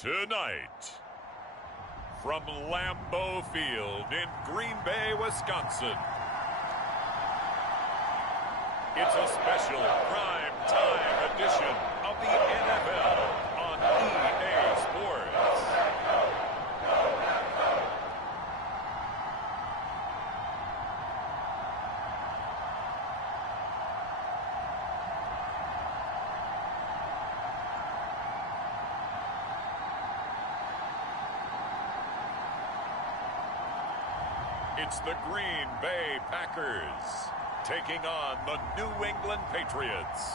Tonight, from Lambeau Field in Green Bay, Wisconsin, it's a special prime time edition of the NFL on EA Sports. It's the Green Bay Packers taking on the New England Patriots.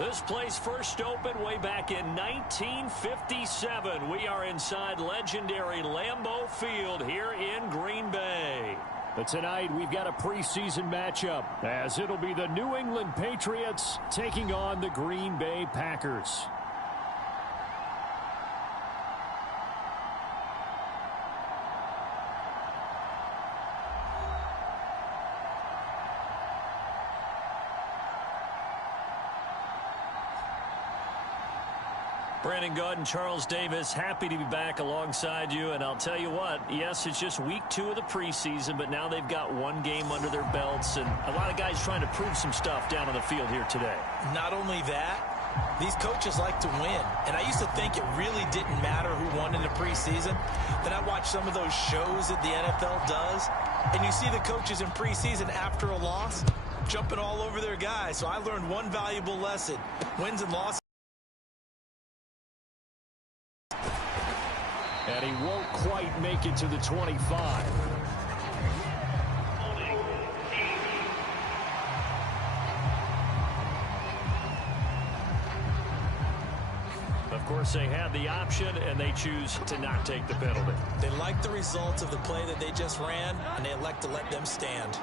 This place first opened way back in 1957. We are inside legendary Lambeau Field here in Green Bay. But tonight we've got a preseason matchup as it'll be the New England Patriots taking on the Green Bay Packers. Brandon Gaud and Charles Davis, happy to be back alongside you. And I'll tell you what, yes, it's just week 2 of the preseason, but now they've got one game under their belts. And a lot of guys trying to prove some stuff down on the field here today. Not only that, these coaches like to win. And I used to think it really didn't matter who won in the preseason. Then I watched some of those shows that the NFL does. And you see the coaches in preseason after a loss jumping all over their guys. So I learned one valuable lesson. Wins and losses. And he won't quite make it to the 25. Of course, they had the option, and they choose to not take the penalty. They like the results of the play that they just ran, and they elect to let them stand.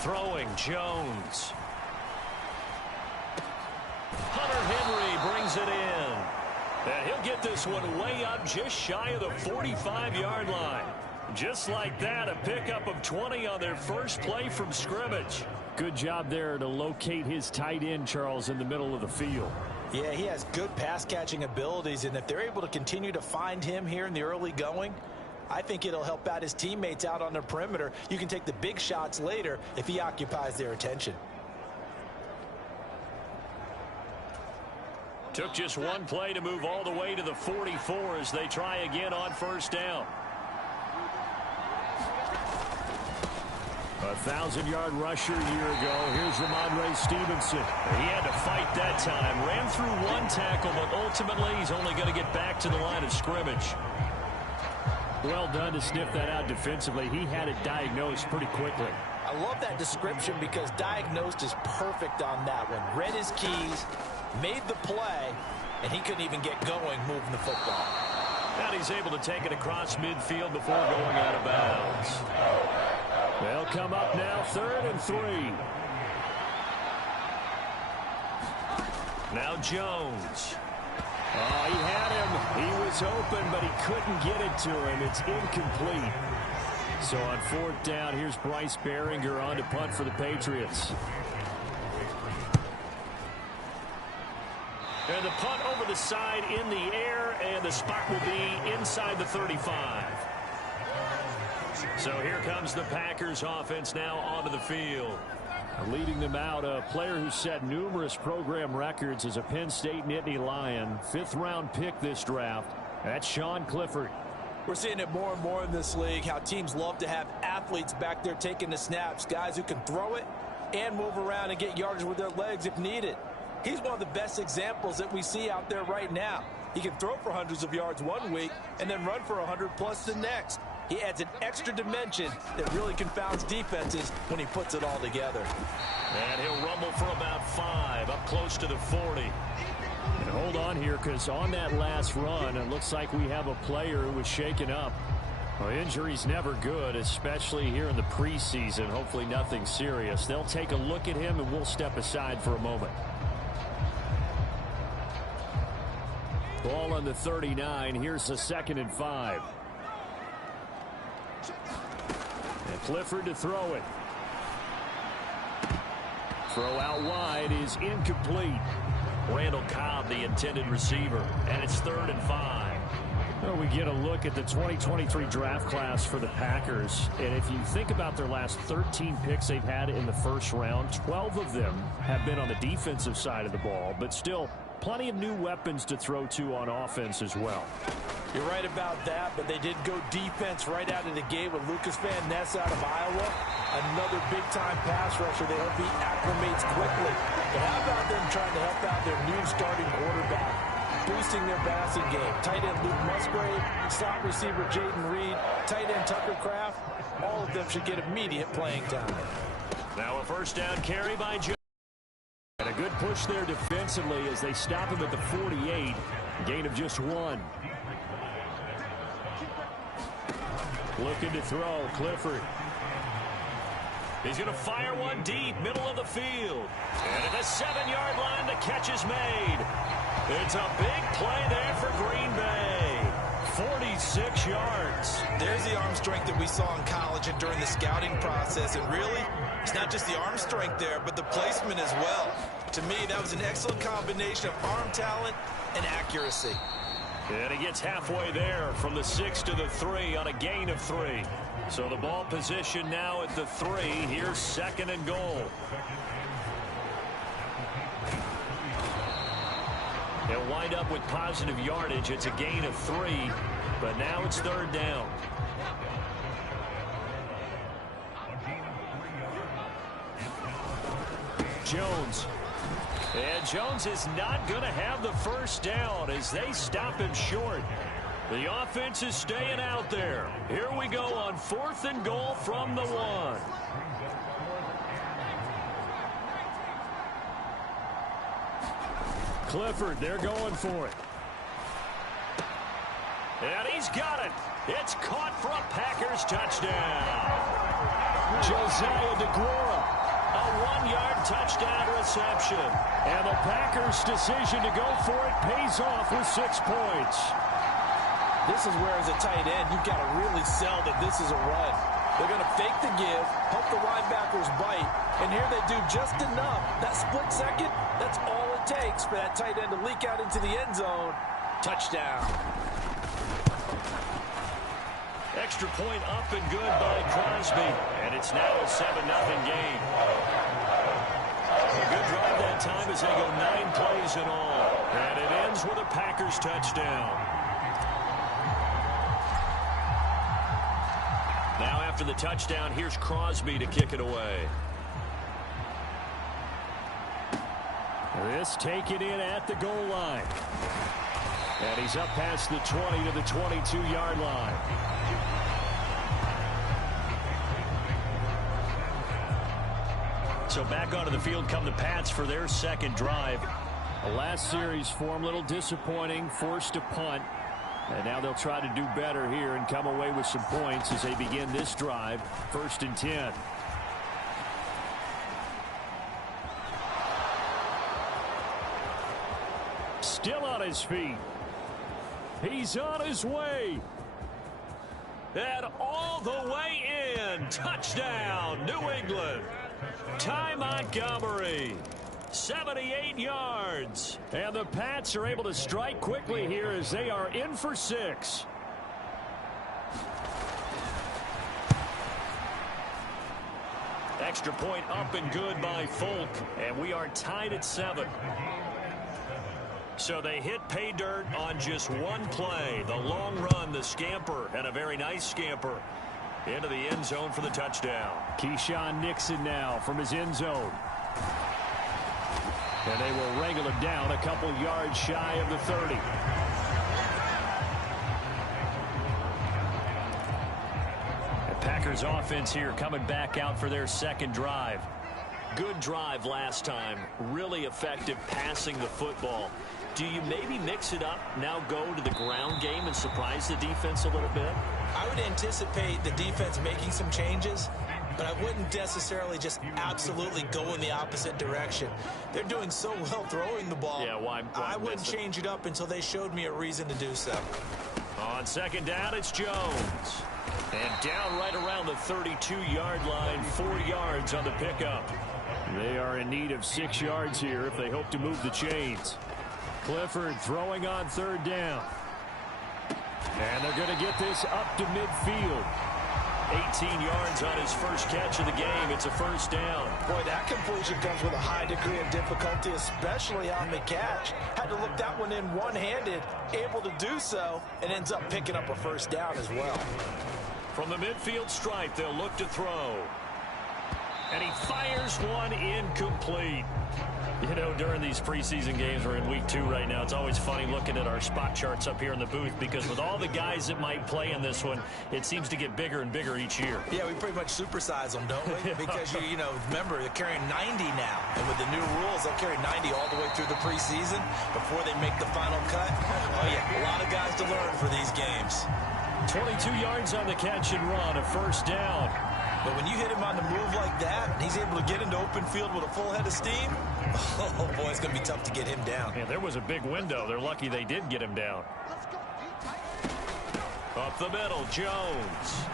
Throwing, Jones. Hunter Henry brings it in. And he'll get this one way up just shy of the 45-yard line. Just like that, a pickup of 20 on their first play from scrimmage. Good job there to locate his tight end, Charles, in the middle of the field. Yeah, he has good pass-catching abilities, and if they're able to continue to find him here in the early going, I think it'll help out his teammates out on the perimeter. You can take the big shots later if he occupies their attention. Took just one play to move all the way to the 44 as they try again on first down. 1,000-yard rusher a year ago. Here's Ramondre Stevenson. He had to fight that time. Ran through one tackle, but ultimately he's only going to get back to the line of scrimmage. Well done to sniff that out defensively. He had it diagnosed pretty quickly. I love that description because diagnosed is perfect on that one. Read his keys, made the play, and he couldn't even get going moving the football. And he's able to take it across midfield before going out of bounds. They'll come up now, 3rd and 3. Now Jones. Oh, he had him. He was open, but he couldn't get it to him. It's incomplete. So on 4th down, here's Bryce Behringer on to punt for the Patriots. And the punt over the side in the air, and the spot will be inside the 35. So here comes the Packers offense now onto the field. Leading them out, a player who set numerous program records as a Penn State Nittany Lion. 5th-round pick this draft. That's Sean Clifford. We're seeing it more and more in this league, how teams love to have athletes back there taking the snaps, guys who can throw it and move around and get yardage with their legs if needed. He's one of the best examples that we see out there right now. He can throw for hundreds of yards one week and then run for 100+ the next. He adds an extra dimension that really confounds defenses when he puts it all together. And he'll rumble for about 5, up close to the 40. And hold on here, because on that last run, it looks like we have a player who was shaken up. Well, injury's never good, especially here in the preseason. Hopefully nothing serious. They'll take a look at him, and we'll step aside for a moment. Ball on the 39. Here's the 2nd and 5. And Clifford to throw it. Throw out wide is incomplete. Randall Cobb, the intended receiver, and it's 3rd and 5. Well, we get a look at the 2023 draft class for the Packers, and if you think about their last 13 picks they've had in the first round, 12 of them have been on the defensive side of the ball, but still plenty of new weapons to throw to on offense as well. You're right about that, but they did go defense right out of the gate with Lucas Van Ness out of Iowa. Another big-time pass rusher. They hope he acclimates quickly. But how about them trying to help out their new starting quarterback? Boosting their passing game. Tight end Luke Musgrave, slot receiver Jaden Reed, tight end Tucker Kraft. All of them should get immediate playing time. Now a 1st down carry by Jones. And a good push there defensively as they stop him at the 48. Gain of just 1. Looking to throw, Clifford. He's going to fire one deep, middle of the field. And at the 7-yard line, the catch is made. It's a big play there for Green Bay. 46 yards. There's the arm strength that we saw in college and during the scouting process. And really, it's not just the arm strength there, but the placement as well. To me, that was an excellent combination of arm talent and accuracy. And he gets halfway there from the 6 to the 3 on a gain of 3. So the ball position now at the 3. Here's 2nd and goal. They'll wind up with positive yardage. It's a gain of 3, but now it's 3rd down. Jones. And Jones is not going to have the 1st down as they stop him short. The offense is staying out there. Here we go on 4th and goal from the 1. Clifford, they're going for it. And he's got it. It's caught for a Packers touchdown. Josiah DeGuara. A 1-yard touchdown reception. And the Packers' decision to go for it pays off with 6 points. This is where, as a tight end, you've got to really sell that this is a run. They're going to fake the give, hope the linebackers bite, and here they do just enough. That split second, that's all it takes for that tight end to leak out into the end zone. Touchdown. Extra point up and good by Crosby. And it's now a 7-0 game. A good drive that time as they go 9 plays in all. And it ends with a Packers touchdown. Now after the touchdown, here's Crosby to kick it away. This taken in at the goal line. And he's up past the 20 to the 22-yard line. So back onto the field come the Pats for their 2nd drive. The last series form, a little disappointing, forced to punt. And now they'll try to do better here and come away with some points as they begin this drive. 1st and 10. Still on his feet. He's on his way. And all the way in. Touchdown, New England. Ty Montgomery. 78 yards. And the Pats are able to strike quickly here as they are in for 6. Extra point up and good by Folk. And we are tied at 7. So they hit pay dirt on just one play. The long run, the scamper, and a very nice scamper into the end zone for the touchdown. Keyshawn Nixon now from his end zone. And they will wrangle him down a couple yards shy of the 30. The Packers offense here coming back out for their 2nd drive. Good drive last time. Really effective passing the football. Do you maybe mix it up, now go to the ground game and surprise the defense a little bit? I would anticipate the defense making some changes, but I wouldn't necessarily just absolutely go in the opposite direction. They're doing so well throwing the ball. Yeah, why I wouldn't change it up until they showed me a reason to do so. On 2nd down, it's Jones. And down right around the 32-yard line, 4 yards on the pickup. They are in need of 6 yards here if they hope to move the chains. Clifford throwing on 3rd down. And they're going to get this up to midfield. 18 yards on his first catch of the game. It's a 1st down. Boy, that completion comes with a high degree of difficulty, especially on the catch. Had to look that one in one-handed, able to do so, and ends up picking up a 1st down as well. From the midfield stripe, they'll look to throw. And he fires one incomplete. You know, during these preseason games, we're in week 2 right now, it's always funny looking at our spot charts up here in the booth because with all the guys that might play in this one, it seems to get bigger and bigger each year. Yeah, we pretty much supersize them, don't we? Because, you know, remember, they're carrying 90 now. And with the new rules, they'll carry 90 all the way through the preseason before they make the final cut. Oh, yeah, a lot of guys to learn for these games. 22 yards on the catch and run, a 1st down. But when you hit him on the move like that, and he's able to get into open field with a full head of steam, oh, boy, it's going to be tough to get him down. Yeah, there was a big window. They're lucky they did get him down. Up the middle, Jones.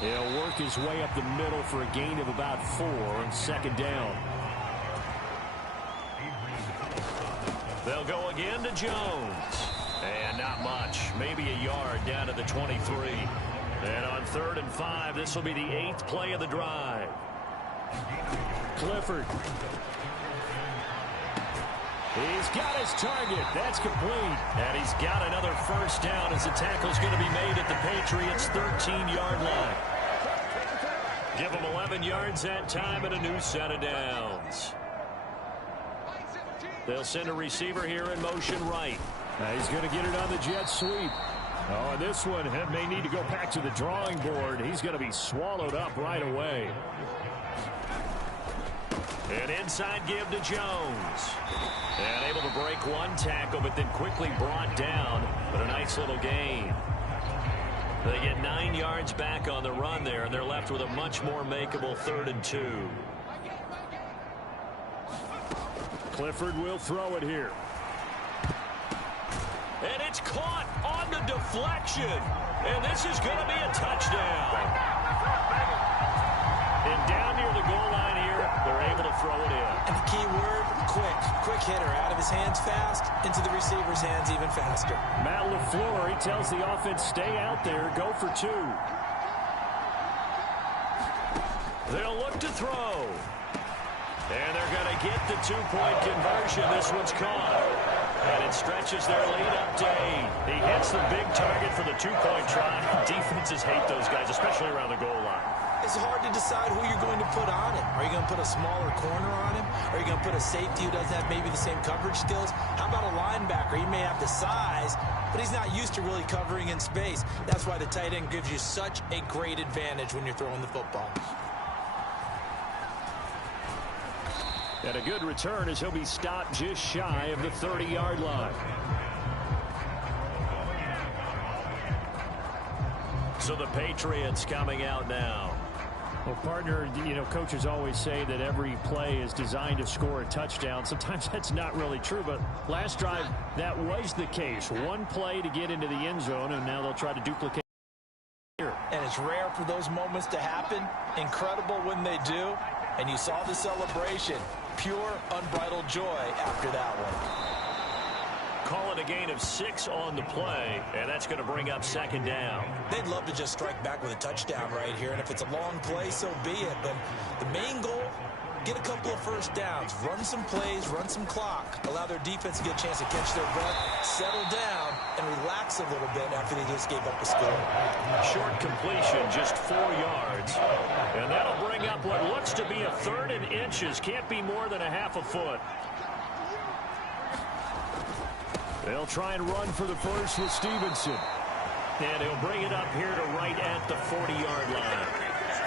He'll work his way up the middle for a gain of about 4 on 2nd down. They'll go again to Jones. And not much. Maybe a yard down to the 23. And on 3rd and 5, this will be the 8th play of the drive. Clifford. He's got his target. That's complete. And he's got another 1st down as the tackle's going to be made at the Patriots' 13-yard line. Give them 11 yards that time and a new set of downs. They'll send a receiver here in motion right. Now he's going to get it on the jet sweep. Oh, this one may need to go back to the drawing board. He's going to be swallowed up right away. An inside give to Jones. And able to break one tackle, but then quickly brought down. But a nice little gain. They get 9 yards back on the run there, and they're left with a much more makeable 3rd and 2. Clifford will throw it here. And it's caught on the deflection. And this is going to be a touchdown. And down near the goal line here, they're able to throw it in. And the key word, quick. Quick hitter. Out of his hands fast, into the receiver's hands even faster. Matt LaFleur, he tells the offense, stay out there, go for 2. They'll look to throw. And they're going to get the 2-point conversion. This one's caught. And it stretches their lead up to 8. He hits the big target for the 2-point try. Defenses hate those guys, especially around the goal line. It's hard to decide who you're going to put on him. Are you going to put a smaller corner on him? Are you going to put a safety who doesn't have maybe the same coverage skills? How about a linebacker? He may have the size, but he's not used to really covering in space. That's why the tight end gives you such a great advantage when you're throwing the football. And a good return as he'll be stopped just shy of the 30-yard line. So the Patriots coming out now. Well, partner, you know, coaches always say that every play is designed to score a touchdown. Sometimes that's not really true, but last drive, that was the case. One play to get into the end zone, and now they'll try to duplicate here. And it's rare for those moments to happen. Incredible when they do. And you saw the celebration. Pure, unbridled joy after that one. Call it a gain of 6 on the play, and that's going to bring up 2nd down. They'd love to just strike back with a touchdown right here, and if it's a long play, so be it. But the main goal, get a couple of 1st downs, run some plays, run some clock, allow their defense to get a chance to catch their breath, settle down, and relax a little bit after they just gave up a score. Short completion, just 4 yards. And that'll bring up what looks to be a 3rd and inches. Can't be more than a half a foot. They'll try and run for the first with Stevenson. And he'll bring it up here to right at the 40-yard line.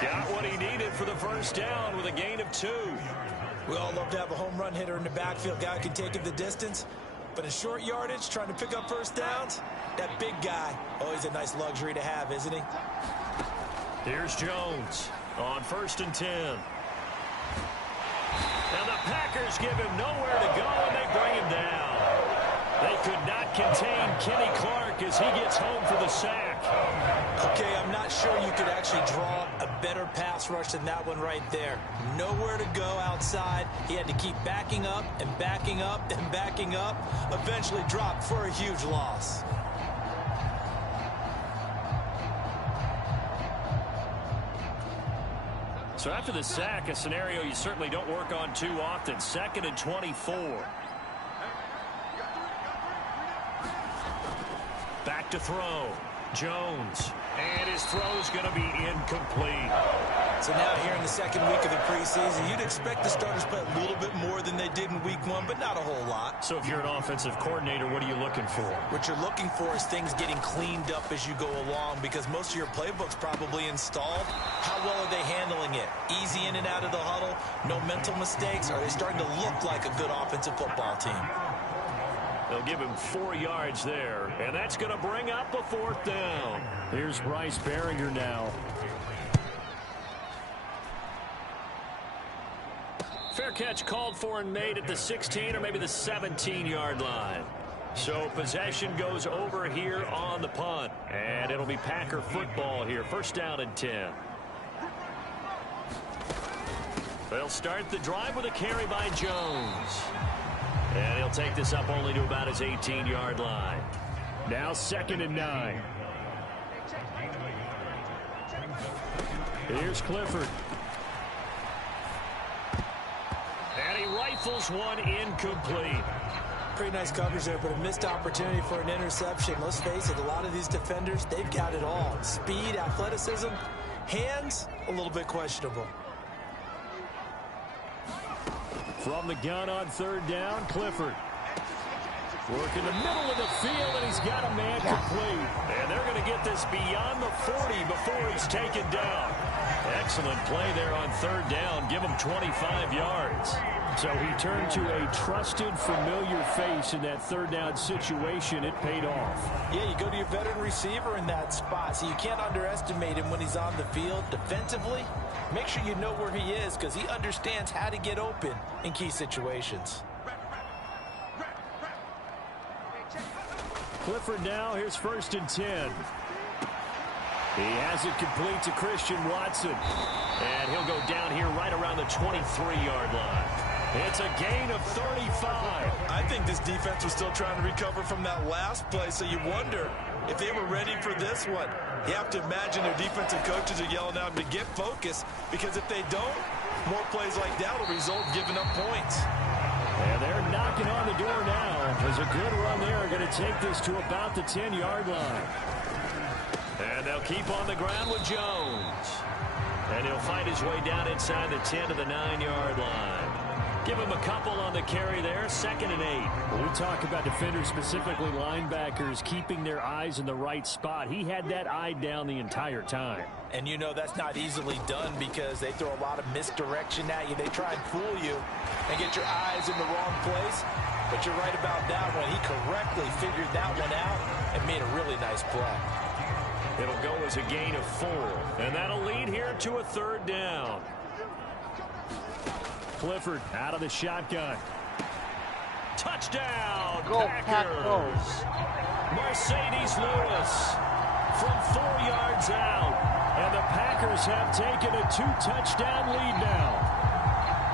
Got what he needed for the 1st down with a gain of 2. We all love to have a home run hitter in the backfield. Guy who can take it the distance. But in short yardage, trying to pick up 1st downs, that big guy, always a nice luxury to have, isn't he? Here's Jones on 1st and 10. And the Packers give him nowhere to go, and they bring him down. They could not contain Kenny Clark as he gets home for the sack. Okay, I'm not sure you could actually draw a better pass rush than that one right there. Nowhere to go outside. He had to keep backing up and backing up and backing up. Eventually dropped for a huge loss. So after the sack, a scenario you certainly don't work on too often. 2nd and 24. Back to throw. Jones. And his throw's going to be incomplete. So now here in the 2nd week of the preseason, you'd expect the starters to play a little bit more than they did in week 1, but not a whole lot. So if you're an offensive coordinator, what are you looking for? What you're looking for is things getting cleaned up as you go along, because most of your playbook's probably installed. How well are they handling it? Easy in and out of the huddle? No mental mistakes? Are they starting to look like a good offensive football team? They'll give him 4 yards there, and that's going to bring up a 4th down. Here's Bryce Behringer now. Fair catch called for and made at the 16 or maybe the 17-yard line. So possession goes over here on the punt, and it'll be Packer football here. 1st down and 10. They'll start the drive with a carry by Jones. And he'll take this up only to about his 18-yard line. Now 2nd and 9. Here's Clifford. And he rifles one incomplete. Pretty nice coverage there, but a missed opportunity for an interception. Let's face it, a lot of these defenders, they've got it all. Speed, athleticism, hands, a little bit questionable. From the gun on 3rd down, Clifford. Work in the middle of the field, and he's got a man complete. And they're going to get this beyond the 40 before he's taken down. Excellent play there on 3rd down. Give him 25 yards. So he turned to a trusted, familiar face in that 3rd down situation. It paid off. Yeah, you go to your veteran receiver in that spot, so you can't underestimate him when he's on the field defensively. Make sure you know where he is, because he understands how to get open in key situations. Clifford now, here's 1st and 10. He has it complete to Christian Watson. And he'll go down here right around the 23-yard line. It's a gain of 35. I think this defense was still trying to recover from that last play, so you wonder if they were ready for this one. You have to imagine their defensive coaches are yelling at them to get focused, because if they don't, more plays like that will result in giving up points. And they're knocking on the door now. There's a good run there. Going to take this to about the 10-yard line. And they'll keep on the ground with Jones. And he'll fight his way down inside the 10 to the 9-yard line. Give him a couple on the carry there. 2nd and 8. When we talk about defenders, specifically linebackers, keeping their eyes in the right spot. He had that eye down the entire time. And you know that's not easily done, because they throw a lot of misdirection at you. They try and fool you and get your eyes in the wrong place. But you're right about that one. He correctly figured that one out and made a really nice play. It'll go as a gain of 4. And that'll lead here to a 3rd down. Clifford out of the shotgun. Touchdown, Go, Packers. Mercedes Lewis from 4 yards out. And the Packers have taken a 2-touchdown lead now.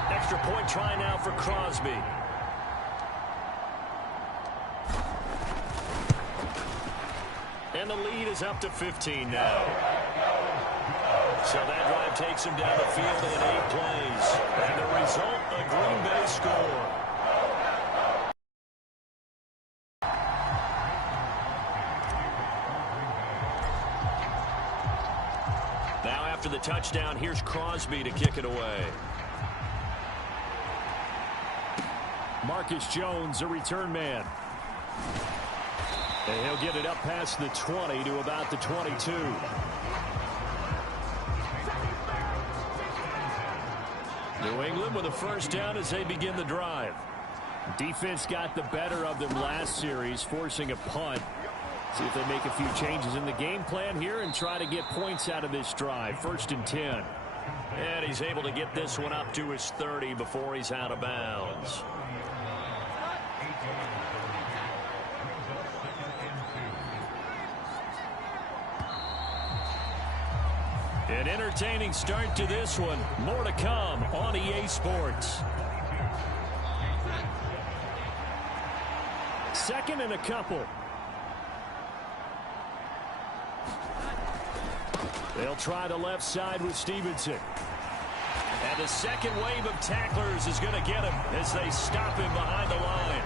Extra point try now for Crosby. And the lead is up to 15 now. So that drive takes him down the field in 8 plays. And the result, a Green Bay score. Now after the touchdown, here's Crosby to kick it away. Marcus Jones, a return man. And he'll get it up past the 20 to about the 22. New England with a 1st down as they begin the drive. Defense got the better of them last series, forcing a punt. See if they make a few changes in the game plan here and try to get points out of this drive. 1st and 10. And he's able to get this one up to his 30 before he's out of bounds. An entertaining start to this one. More to come on EA Sports. Second and a couple. They'll try the left side with Stevenson. And the second wave of tacklers is going to get him as they stop him behind the line.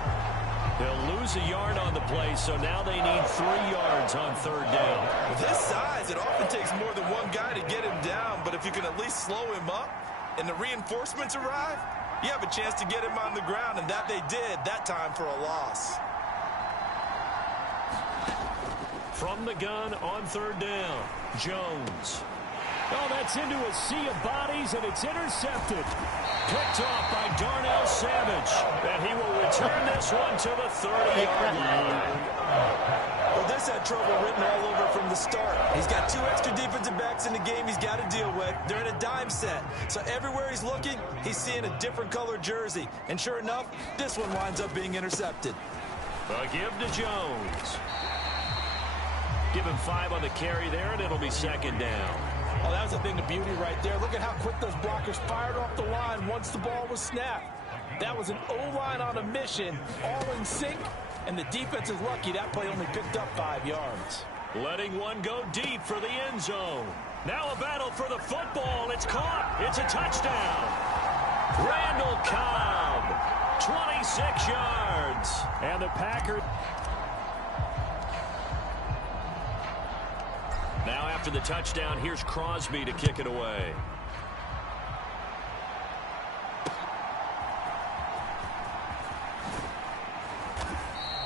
They'll lose a yard on the play, so now they need 3 yards on third down. With his size, it often takes more than one guy to get him down, but if you can at least slow him up and the reinforcements arrive, you have a chance to get him on the ground, and that they did that time for a loss. From the gun on third down, Jones. Oh, that's into a sea of bodies, and it's intercepted. Picked off by Darnell Savage. And he will return this one to the 30-yard line. Well, this had trouble written all over from the start. He's got 2 extra defensive backs in the game he's got to deal with. They're in a dime set. So everywhere he's looking, he's seeing a different color jersey. And sure enough, this one winds up being intercepted. A give to Jones. Give him 5 on the carry there, and it'll be second down. Oh, that was a thing of beauty right there. Look at how quick those blockers fired off the line once the ball was snapped. That was an O-line on a mission, all in sync, and the defense is lucky that play only picked up 5 yards. Letting one go deep for the end zone. Now a battle for the football. It's caught. It's a touchdown. Randall Cobb, 26 yards. And the Packers. Now after the touchdown, here's Crosby to kick it away.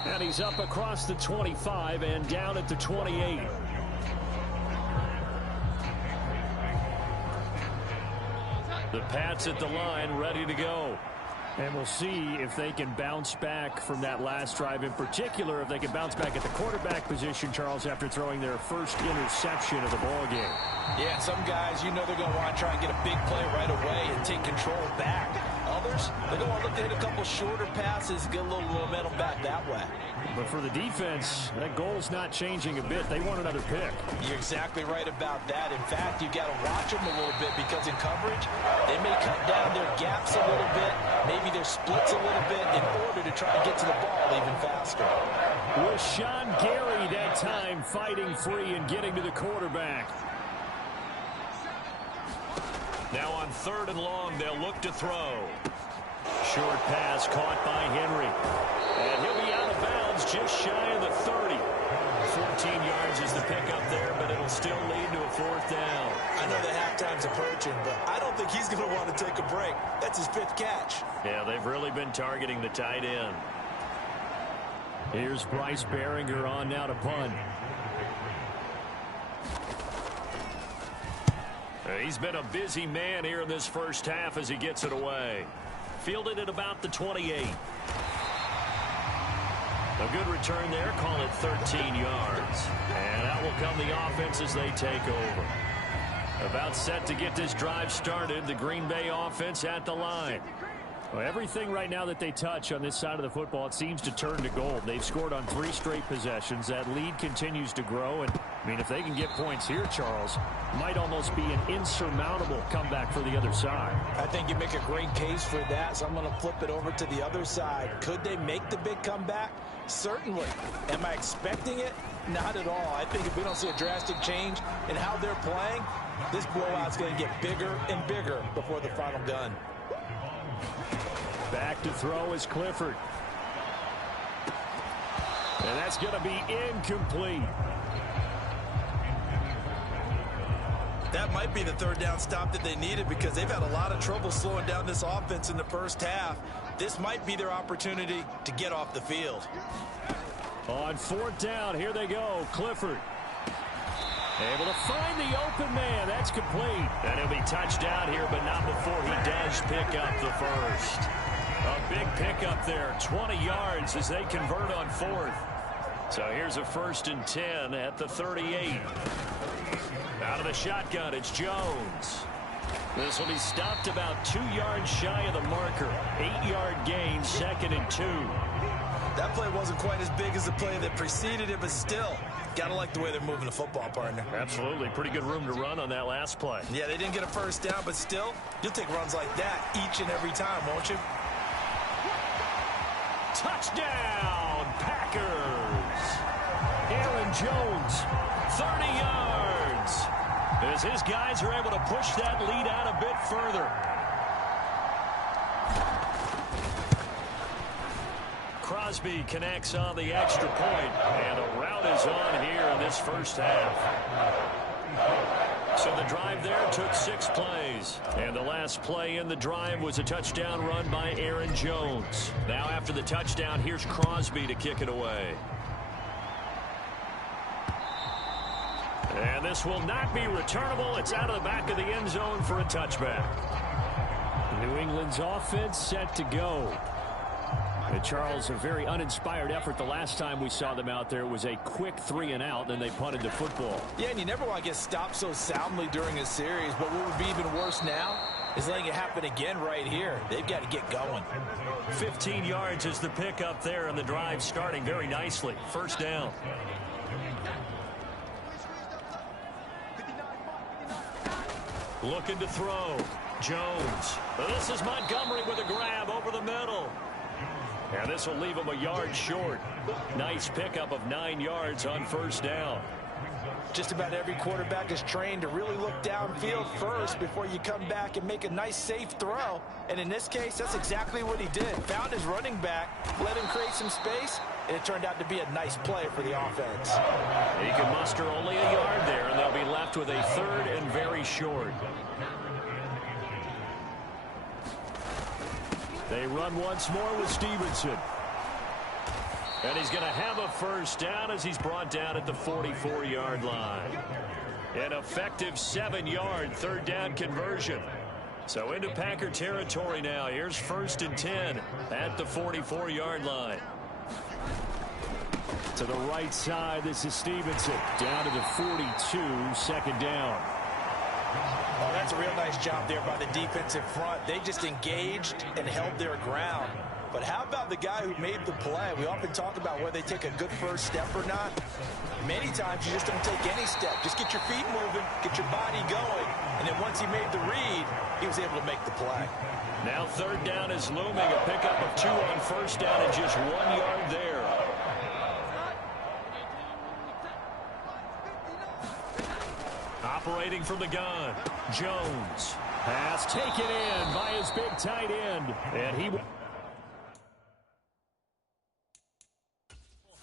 And he's up across the 25 and down at the 28. The Pats at the line, ready to go. And we'll see if they can bounce back from that last drive, in particular if they can bounce back at the quarterback position, Charles, after throwing their first interception of the ballgame. Yeah, some guys, you know they're going to want to try and get a big play right away and take control back. Others, they're going to look to hit a couple shorter passes, get a little momentum back that way. But for the defense, that goal's not changing a bit. They want another pick. You're exactly right about that. In fact, you got to watch them a little bit because in coverage, they may cut down their gaps a little bit, maybe their splits a little bit in order to try and get to the ball even faster. With Sean Gary that time fighting free and getting to the quarterback. Now on third and long, they'll look to throw. Short pass caught by Henry. And he'll be out of bounds just shy of the 30. 14 yards is the pickup there, but it'll still lead to a fourth down. I know the halftime's approaching, but I don't think he's going to want to take a break. That's his 5th catch. Yeah, they've really been targeting the tight end. Here's Bryce Behringer on now to punt. He's been a busy man here in this first half as he gets it away. Fielded at about the 28. A good return there. Call it 13 yards. And out will come the offense as they take over. About set to get this drive started. The Green Bay offense at the line. Well, everything right now that they touch on this side of the football, it seems to turn to gold. They've scored on 3 straight possessions. That lead continues to grow. And, I mean, if they can get points here, Charles, might almost be an insurmountable comeback for the other side. I think you make a great case for that, so I'm going to flip it over to the other side. Could they make the big comeback? Certainly. Am I expecting it? Not at all. I think if we don't see a drastic change in how they're playing, this blowout's going to get bigger and bigger before the final gun. Back to throw is Clifford. And that's going to be incomplete. That might be the third down stop that they needed because they've had a lot of trouble slowing down this offense in the first half. This might be their opportunity to get off the field. On 4th down, here they go. Clifford. Able to find the open man. That's complete. And he'll be touched down here, but not before he does pick up the first. A big pickup there. 20 yards as they convert on 4th. So here's a 1st and 10 at the 38. Out of the shotgun, it's Jones. This will be stopped about 2 yards shy of the marker. 8-yard gain, 2nd and 2. That play wasn't quite as big as the play that preceded it, but still, Gotta like the way they're moving the football, partner. Absolutely. Pretty good room to run on that last play. Yeah, they didn't get a first down, but still, you'll take runs like that each and every time, won't you? Touchdown, Packers. Aaron Jones, 30 yards. As his guys are able to push that lead out a bit further. Crosby connects on the extra point, and a route is on here in this first half. So the drive there took 6 plays, and the last play in the drive was a touchdown run by Aaron Jones. Now after the touchdown, here's Crosby to kick it away. And this will not be returnable. It's out of the back of the end zone for a touchback. New England's offense set to go. And Charles, a very uninspired effort the last time we saw them out there. It was a quick 3 and out, then they punted the football. Yeah, and you never want to get stopped so soundly during a series, but what would be even worse now is letting it happen again right here. They've got to get going. 15 yards is the pickup there, and the drive starting very nicely. First down. Looking to throw. Jones. This is Montgomery with a grab over the middle. And this will leave him a yard short. Nice pickup of 9 yards on first down. Just about every quarterback is trained to really look downfield first before you come back and make a nice, safe throw. And in this case, that's exactly what he did. Found his running back, let him create some space, and it turned out to be a nice play for the offense. He can muster only a yard there, and they'll be left with a 3rd and very short. They run once more with Stevenson. And he's going to have a first down as he's brought down at the 44-yard line. An effective 7-yard 3rd down conversion. So into Packer territory now. Here's 1st and 10 at the 44-yard line. To the right side, this is Stevenson. Down to the 42, 2nd down. Oh, that's a real nice job there by the defensive front. They just engaged and held their ground. But how about the guy who made the play? We often talk about whether they take a good first step or not. Many times you just don't take any step. Just get your feet moving, get your body going, and then once he made the read, he was able to make the play. Now 3rd down is looming. A pickup of 2 on first down and just 1 yard there. Operating from the gun, Jones. Pass taken in by his big tight end. And he will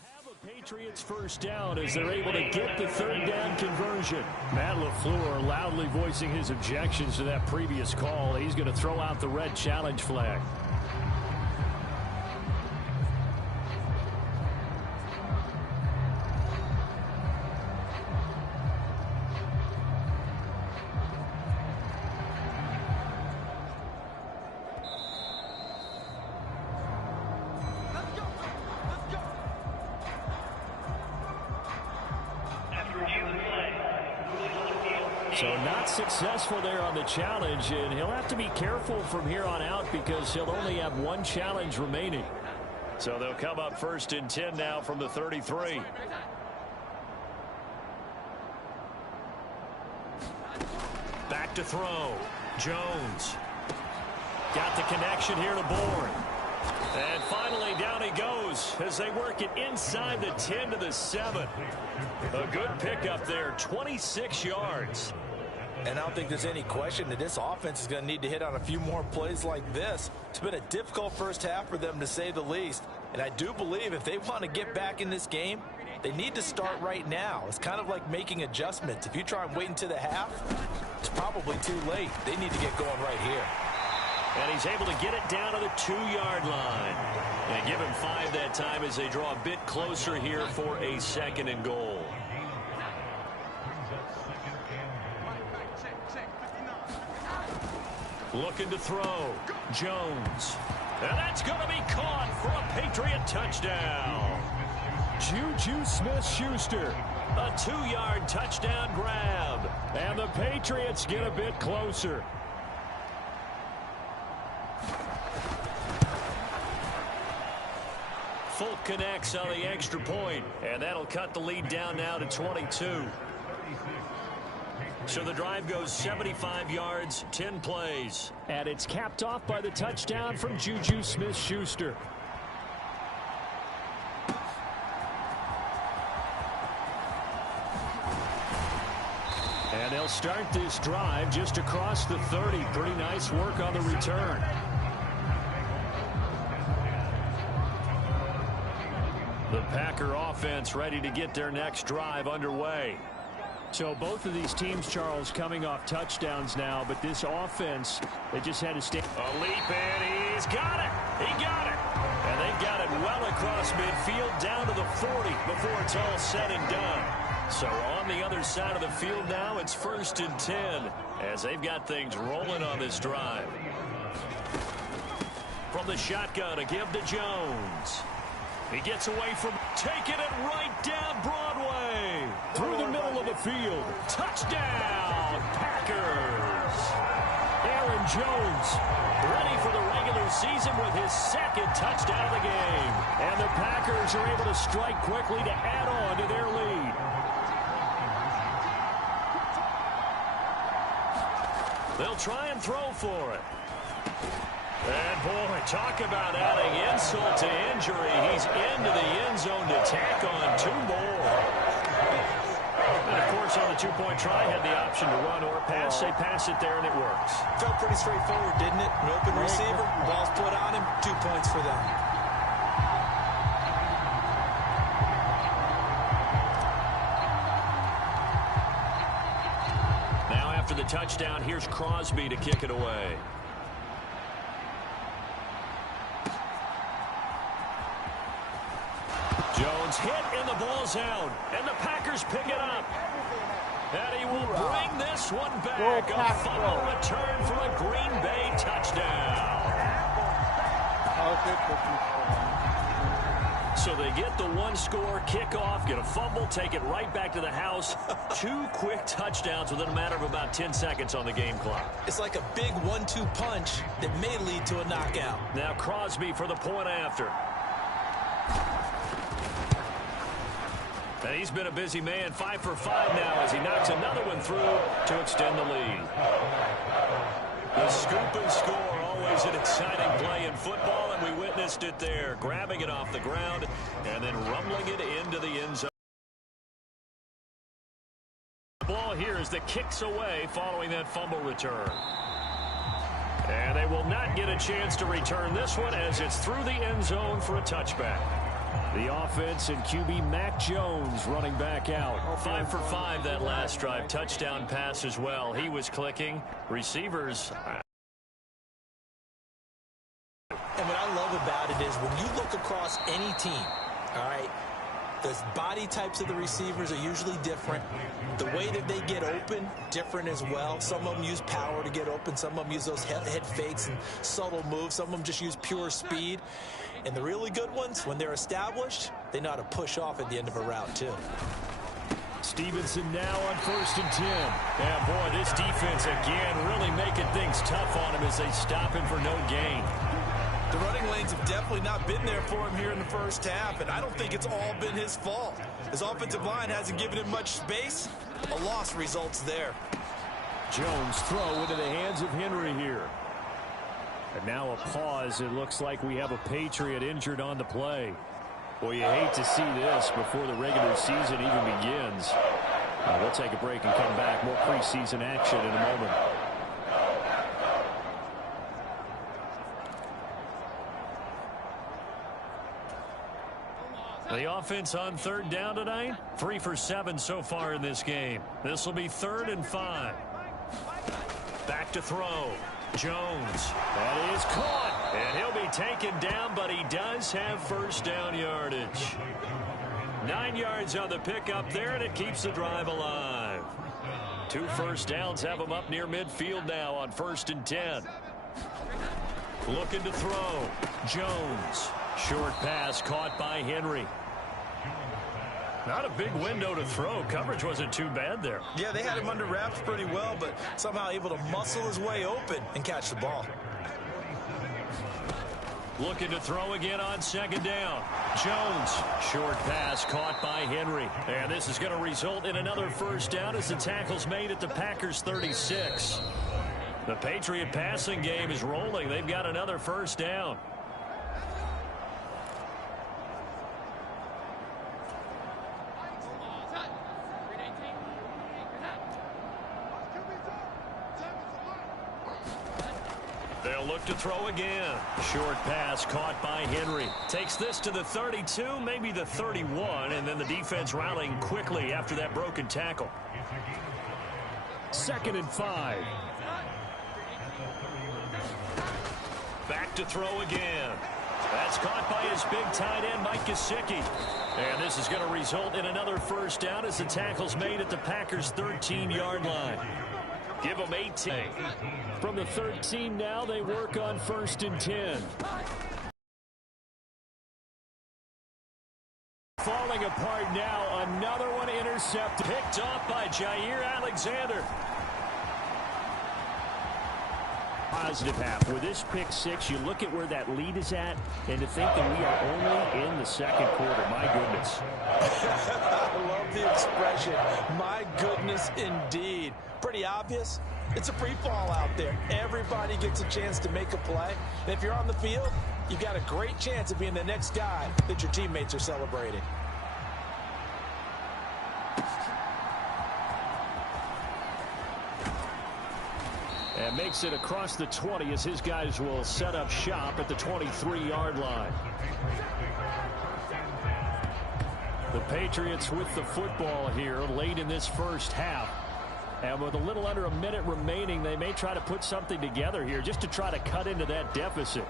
have a Patriots first down as they're able to get the 3rd down conversion. Matt LaFleur loudly voicing his objections to that previous call. He's going to throw out the red challenge flag. So not successful there on the challenge, and he'll have to be careful from here on out because he'll only have 1 challenge remaining. So they'll come up 1st and 10 now from the 33. Back to throw. Jones. Got the connection here to Bourne. And finally down he goes as they work it inside the 10 to the 7. A good pickup there, 26 yards. And I don't think there's any question that this offense is going to need to hit on a few more plays like this. It's been a difficult first half for them, to say the least. And I do believe if they want to get back in this game, they need to start right now. It's kind of like making adjustments. If you try and wait until the half, it's probably too late. They need to get going right here. And he's able to get it down to the 2-yard line. And give him 5 that time as they draw a bit closer here for a 2nd and goal. Looking to throw. Jones. And that's going to be caught for a Patriot touchdown. Juju Smith-Schuster. A 2-yard touchdown grab. And the Patriots get a bit closer. Full connects on the extra point, and that'll cut the lead down now to 22. So the drive goes 75 yards, 10 plays. And it's capped off by the touchdown from Juju Smith-Schuster. And they'll start this drive just across the 30. Pretty nice work on the return. The Packer offense ready to get their next drive underway. So both of these teams, Charles, coming off touchdowns now, but this offense, they just had to stay. A leap in, he's got it. He got it. And they've got it well across midfield down to the 40 before it's all said and done. So on the other side of the field now, it's 1st and 10 as they've got things rolling on this drive. From the shotgun, a give to Jones. He gets away from taking it right down Broadway. Through the middle of the field. Touchdown, Packers. Aaron Jones ready for the regular season with his 2nd touchdown of the game. And the Packers are able to strike quickly to add on to their lead. They'll try and throw for it. And, boy, talk about adding insult to injury. He's into the end zone to tack on 2 more. And, of course, on the 2-point try, had the option to run or pass. They pass it there, and it works. Felt pretty straightforward, didn't it? An open receiver, ball's put on him, 2 points for them. Now, after the touchdown, here's Crosby to kick it away. Jones hit and the ball's out. And the Packers pick it up. And he will bring this one back. A fumble return for a Green Bay touchdown. So they get the 1-score kickoff, get a fumble, take it right back to the house. 2 quick touchdowns within a matter of about 10 seconds on the game clock. It's like a big 1-2 punch that may lead to a knockout. Now Crosby for the point after. And he's been a busy man, 5 for 5 now as he knocks another one through to extend the lead. The scoop and score, always an exciting play in football, and we witnessed it there, grabbing it off the ground and then rumbling it into the end zone. The ball here is the kicks away following that fumble return. And they will not get a chance to return this one as it's through the end zone for a touchback. The offense and QB Mac Jones running back out. 5 for 5 that last drive. Touchdown pass as well. He was clicking. Receivers. And what I love about it is when you look across any team, all right, the body types of the receivers are usually different. The way that they get open, different as well. Some of them use power to get open. Some of them use those head fakes and subtle moves. Some of them just use pure speed. And the really good ones, when they're established, they know how to push off at the end of a route, too. Stevenson now on 1st and 10. Yeah, boy, this defense again really making things tough on him as they stop him for no gain. The running lanes have definitely not been there for him here in the first half, and I don't think it's all been his fault. His offensive line hasn't given him much space. A loss results there. Jones throw into the hands of Henry here. And now a pause. It looks like we have a Patriot injured on the play. Boy, you hate to see this before the regular season even begins. We'll take a break and come back. More preseason action in a moment. The offense on 3rd down tonight. 3 for 7 so far in this game. This will be 3rd and 5. Back to throw. Jones. That is caught. And he'll be taken down, but he does have 1st down yardage. 9 yards on the pickup there, and it keeps the drive alive. 2 first downs have him up near midfield now on 1st and 10. Looking to throw. Jones. Short pass caught by Henry. Not a big window to throw. Coverage wasn't too bad there. Yeah, they had him under wraps pretty well, but somehow able to muscle his way open and catch the ball. Looking to throw again on second down. Jones, short pass caught by Henry. And this is going to result in another first down as the tackle's made at the Packers 36. The Patriot passing game is rolling. They've got another first down. They'll look to throw again. Short pass caught by Henry. Takes this to the 32, maybe the 31, and then the defense rallying quickly after that broken tackle. 2nd and 5. Back to throw again. That's caught by his big tight end, Mike Gesicki. And this is going to result in another first down as the tackle's made at the Packers' 13-yard line. Give them 18. From the 13 now, they work on 1st and 10. Falling apart now. Another one intercepted. Picked off by Jair Alexander. Positive half. With this pick 6, you look at where that lead is at, and to think that we are only in the 2nd quarter. My goodness. I love the expression. My goodness, indeed. Pretty obvious. It's a free fall out there. Everybody gets a chance to make a play. And if you're on the field, you've got a great chance of being the next guy that your teammates are celebrating. And makes it across the 20 as his guys will set up shop at the 23-yard line. The Patriots with the football here late in this first half. And with a little under a minute remaining, they may try to put something together here just to try to cut into that deficit.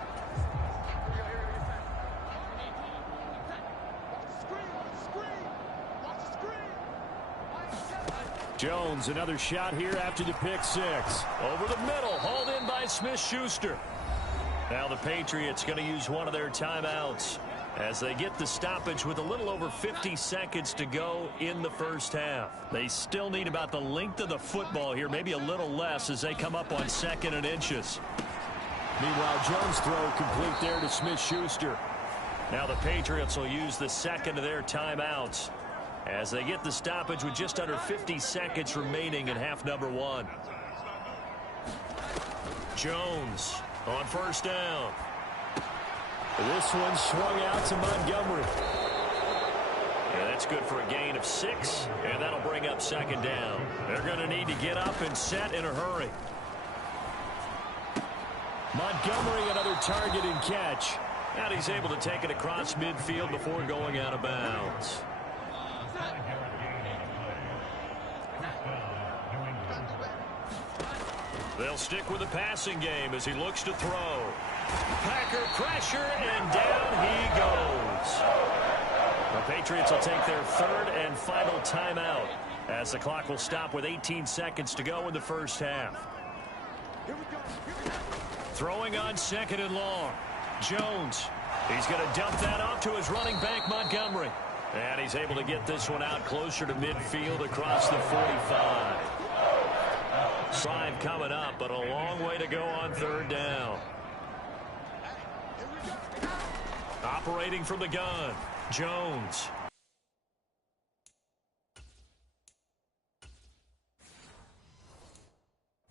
Jones, another shot here after the pick 6. Over the middle, hauled in by Smith-Schuster. Now the Patriots going to use one of their timeouts as they get the stoppage with a little over 50 seconds to go in the first half. They still need about the length of the football here, maybe a little less as they come up on 2nd and inches. Meanwhile, Jones' throw complete there to Smith-Schuster. Now the Patriots will use the second of their timeouts as they get the stoppage with just under 50 seconds remaining in half number 1. Jones on first down. This one swung out to Montgomery. Yeah, that's good for a gain of 6, and that'll bring up 2nd down. They're going to need to get up and set in a hurry. Montgomery, another target and catch. And he's able to take it across midfield before going out of bounds. They'll stick with the passing game as he looks to throw. Packer pressure, and down he goes. The Patriots will take their 3rd and final timeout as the clock will stop with 18 seconds to go in the first half. Throwing on 2nd and long. Jones. He's going to dump that off to his running back, Montgomery. And he's able to get this one out closer to midfield across the 45. Drive coming up, but a long way to go on 3rd down. Operating from the gun, Jones.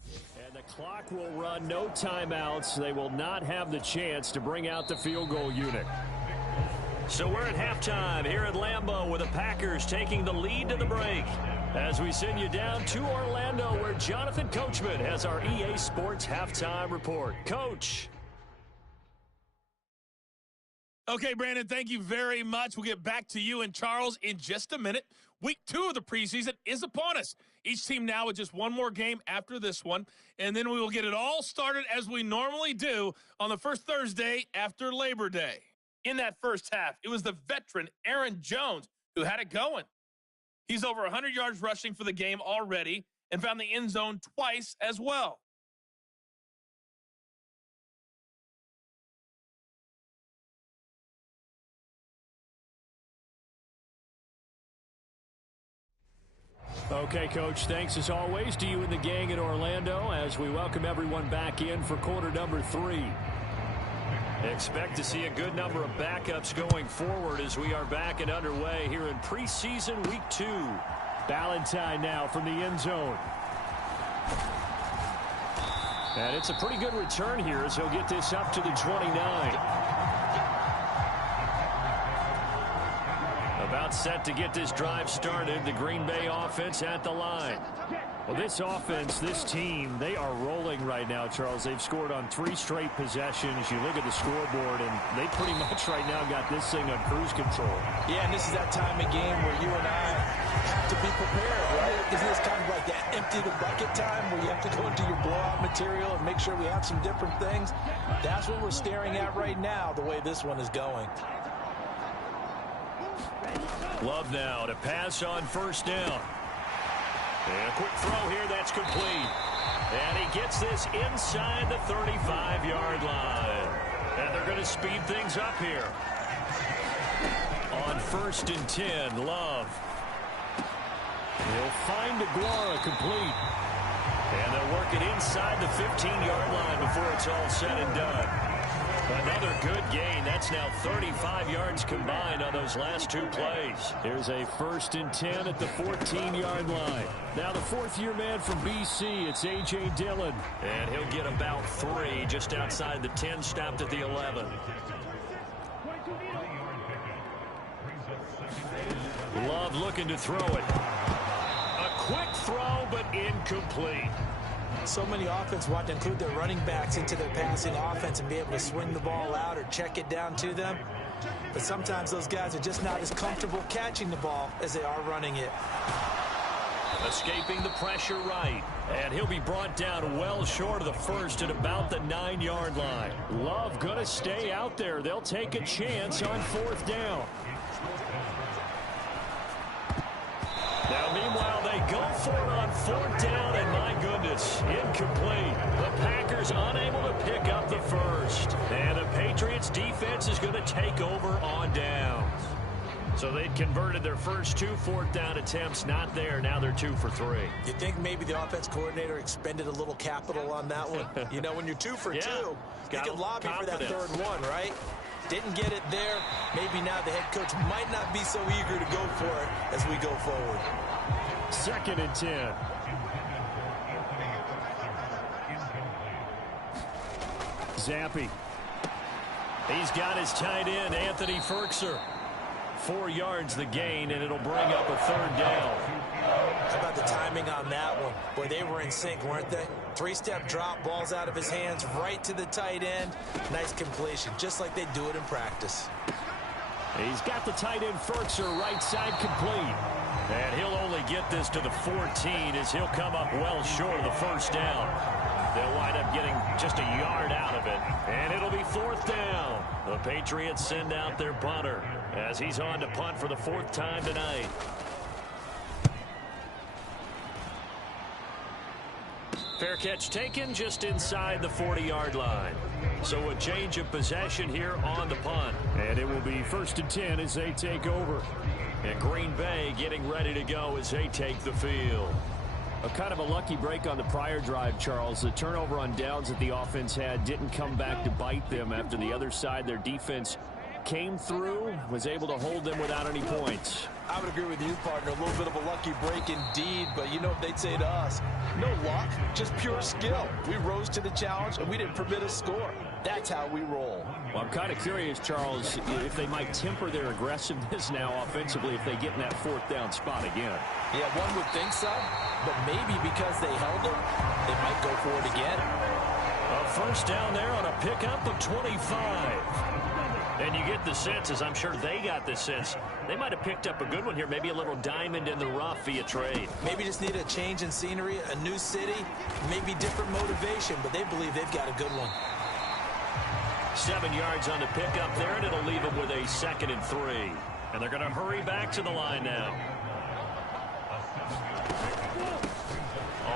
And the clock will run, no timeouts. They will not have the chance to bring out the field goal unit. So we're at halftime here at Lambeau with the Packers taking the lead to the break. As we send you down to Orlando where Jonathan Coachman has our EA Sports halftime report. Coach. Okay, Brandon, thank you very much. We'll get back to you and Charles in just a minute. Week 2 of the preseason is upon us. Each team now with just one more game after this one, and then we will get it all started as we normally do on the first Thursday after Labor Day. In that first half, it was the veteran Aaron Jones who had it going. He's over 100 yards rushing for the game already and found the end zone twice as well. Okay, Coach, thanks as always to you and the gang in Orlando as we welcome everyone back in for quarter number 3. Expect to see a good number of backups going forward as we are back and underway here in preseason week 2. Ballantyne now from the end zone. And it's a pretty good return here as he'll get this up to the 29. About set to get this drive started. The Green Bay offense at the line. Well, this offense, this team, they are rolling right now, Charles. They've scored on 3 straight possessions. You look at the scoreboard, and they pretty much right now got this thing on cruise control. Yeah, and this is that time of game where you and I have to be prepared, right? Isn't this kind of like that empty the bucket time where you have to go into your blowout material and make sure we have some different things? That's what we're staring at right now, the way this one is going. Love now to pass on first down. And a quick throw here, that's complete. And he gets this inside the 35-yard line. And they're going to speed things up here. On 1st and 10, Love. He'll find Aguara complete. And they'll work it inside the 15-yard line before it's all said and done. Another good gain. That's now 35 yards combined on those last 2 plays. Here's a 1st and 10 at the 14-yard line. Now the 4th-year man from BC, it's A.J. Dillon. And he'll get about 3 just outside the 10, stopped at the 11. Love looking to throw it. A quick throw, but incomplete. So many offenses want to include their running backs into their passing offense and be able to swing the ball out or check it down to them. But sometimes those guys are just not as comfortable catching the ball as they are running it. Escaping the pressure right. And he'll be brought down well short of the first at about the 9-yard line. Love going to stay out there. They'll take a chance on 4th down. Now, meanwhile, they go for it on 4th down, and my goodness, incomplete. The Packers unable to pick up the first. And the Patriots defense is going to take over on downs. So they'd converted their first 2 4th down attempts, not there. Now they're 2 for 3. You think maybe the offense coordinator expended a little capital on that one? You know, when you're 2 for 2, you can lobby for that 3rd one, right? Didn't get it there. Maybe now the head coach might not be so eager to go for it as we go forward. 2nd and 10. Zampi. He's got his tight end, Anthony Ferkser. 4 yards the gain, and it'll bring up a 3rd down. How about the timing on that one? Boy, they were in sync, weren't they? 3-step drop, balls out of his hands, right to the tight end. Nice completion, just like they do it in practice. He's got the tight end Ferkser right side complete. And he'll only get this to the 14 as he'll come up well short of the 1st down. They'll wind up getting just a yard out of it. And it'll be 4th down. The Patriots send out their punter as he's on to punt for the 4th time tonight. Fair catch taken just inside the 40-yard line. So a change of possession here on the punt. And it will be 1st and 10 as they take over. And Green Bay getting ready to go as they take the field. A kind of a lucky break on the prior drive, Charles. The turnover on downs that the offense had didn't come back to bite them after the other side. Their defense came through, was able to hold them without any points. I would agree with you, partner. A little bit of a lucky break indeed, but you know what they'd say to us? No luck, just pure skill. We rose to the challenge, and we didn't permit a score. That's how we roll. Well, I'm kind of curious, Charles, if they might temper their aggressiveness now offensively if they get in that 4th down spot again. Yeah, one would think so, but maybe because they held them, they might go for it again. A 1st down there on a pickup of 25. And you get the sense, as I'm sure they got the sense, they might have picked up a good one here, maybe a little diamond in the rough via trade. Maybe just need a change in scenery, a new city, maybe different motivation, but they believe they've got a good one. 7 yards on the pickup there, and it'll leave them with a 2nd and 3. And they're going to hurry back to the line now.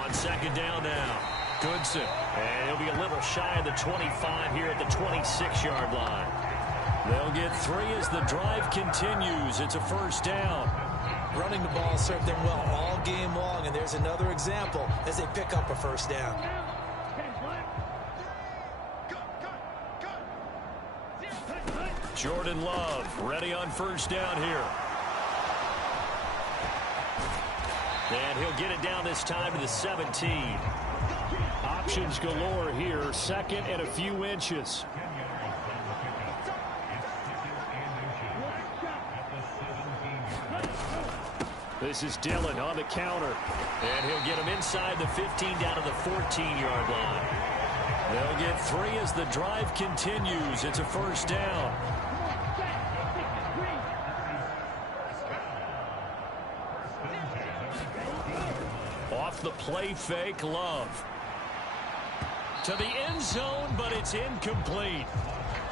On 2nd down now, Goodson. And he'll be a little shy of the 25 here at the 26-yard line. They'll get 3 as the drive continues. It's a 1st down. Running the ball served them well all game long, and there's another example as they pick up a 1st down. Jordan Love ready on first down here. And he'll get it down this time to the 17. Options galore here. Second and a few inches. This is Dillon on the counter. And he'll get him inside the 15 down to the 14-yard line. They'll get 3 as the drive continues. It's a first down. Off the play fake, Love. To the end zone, but it's incomplete.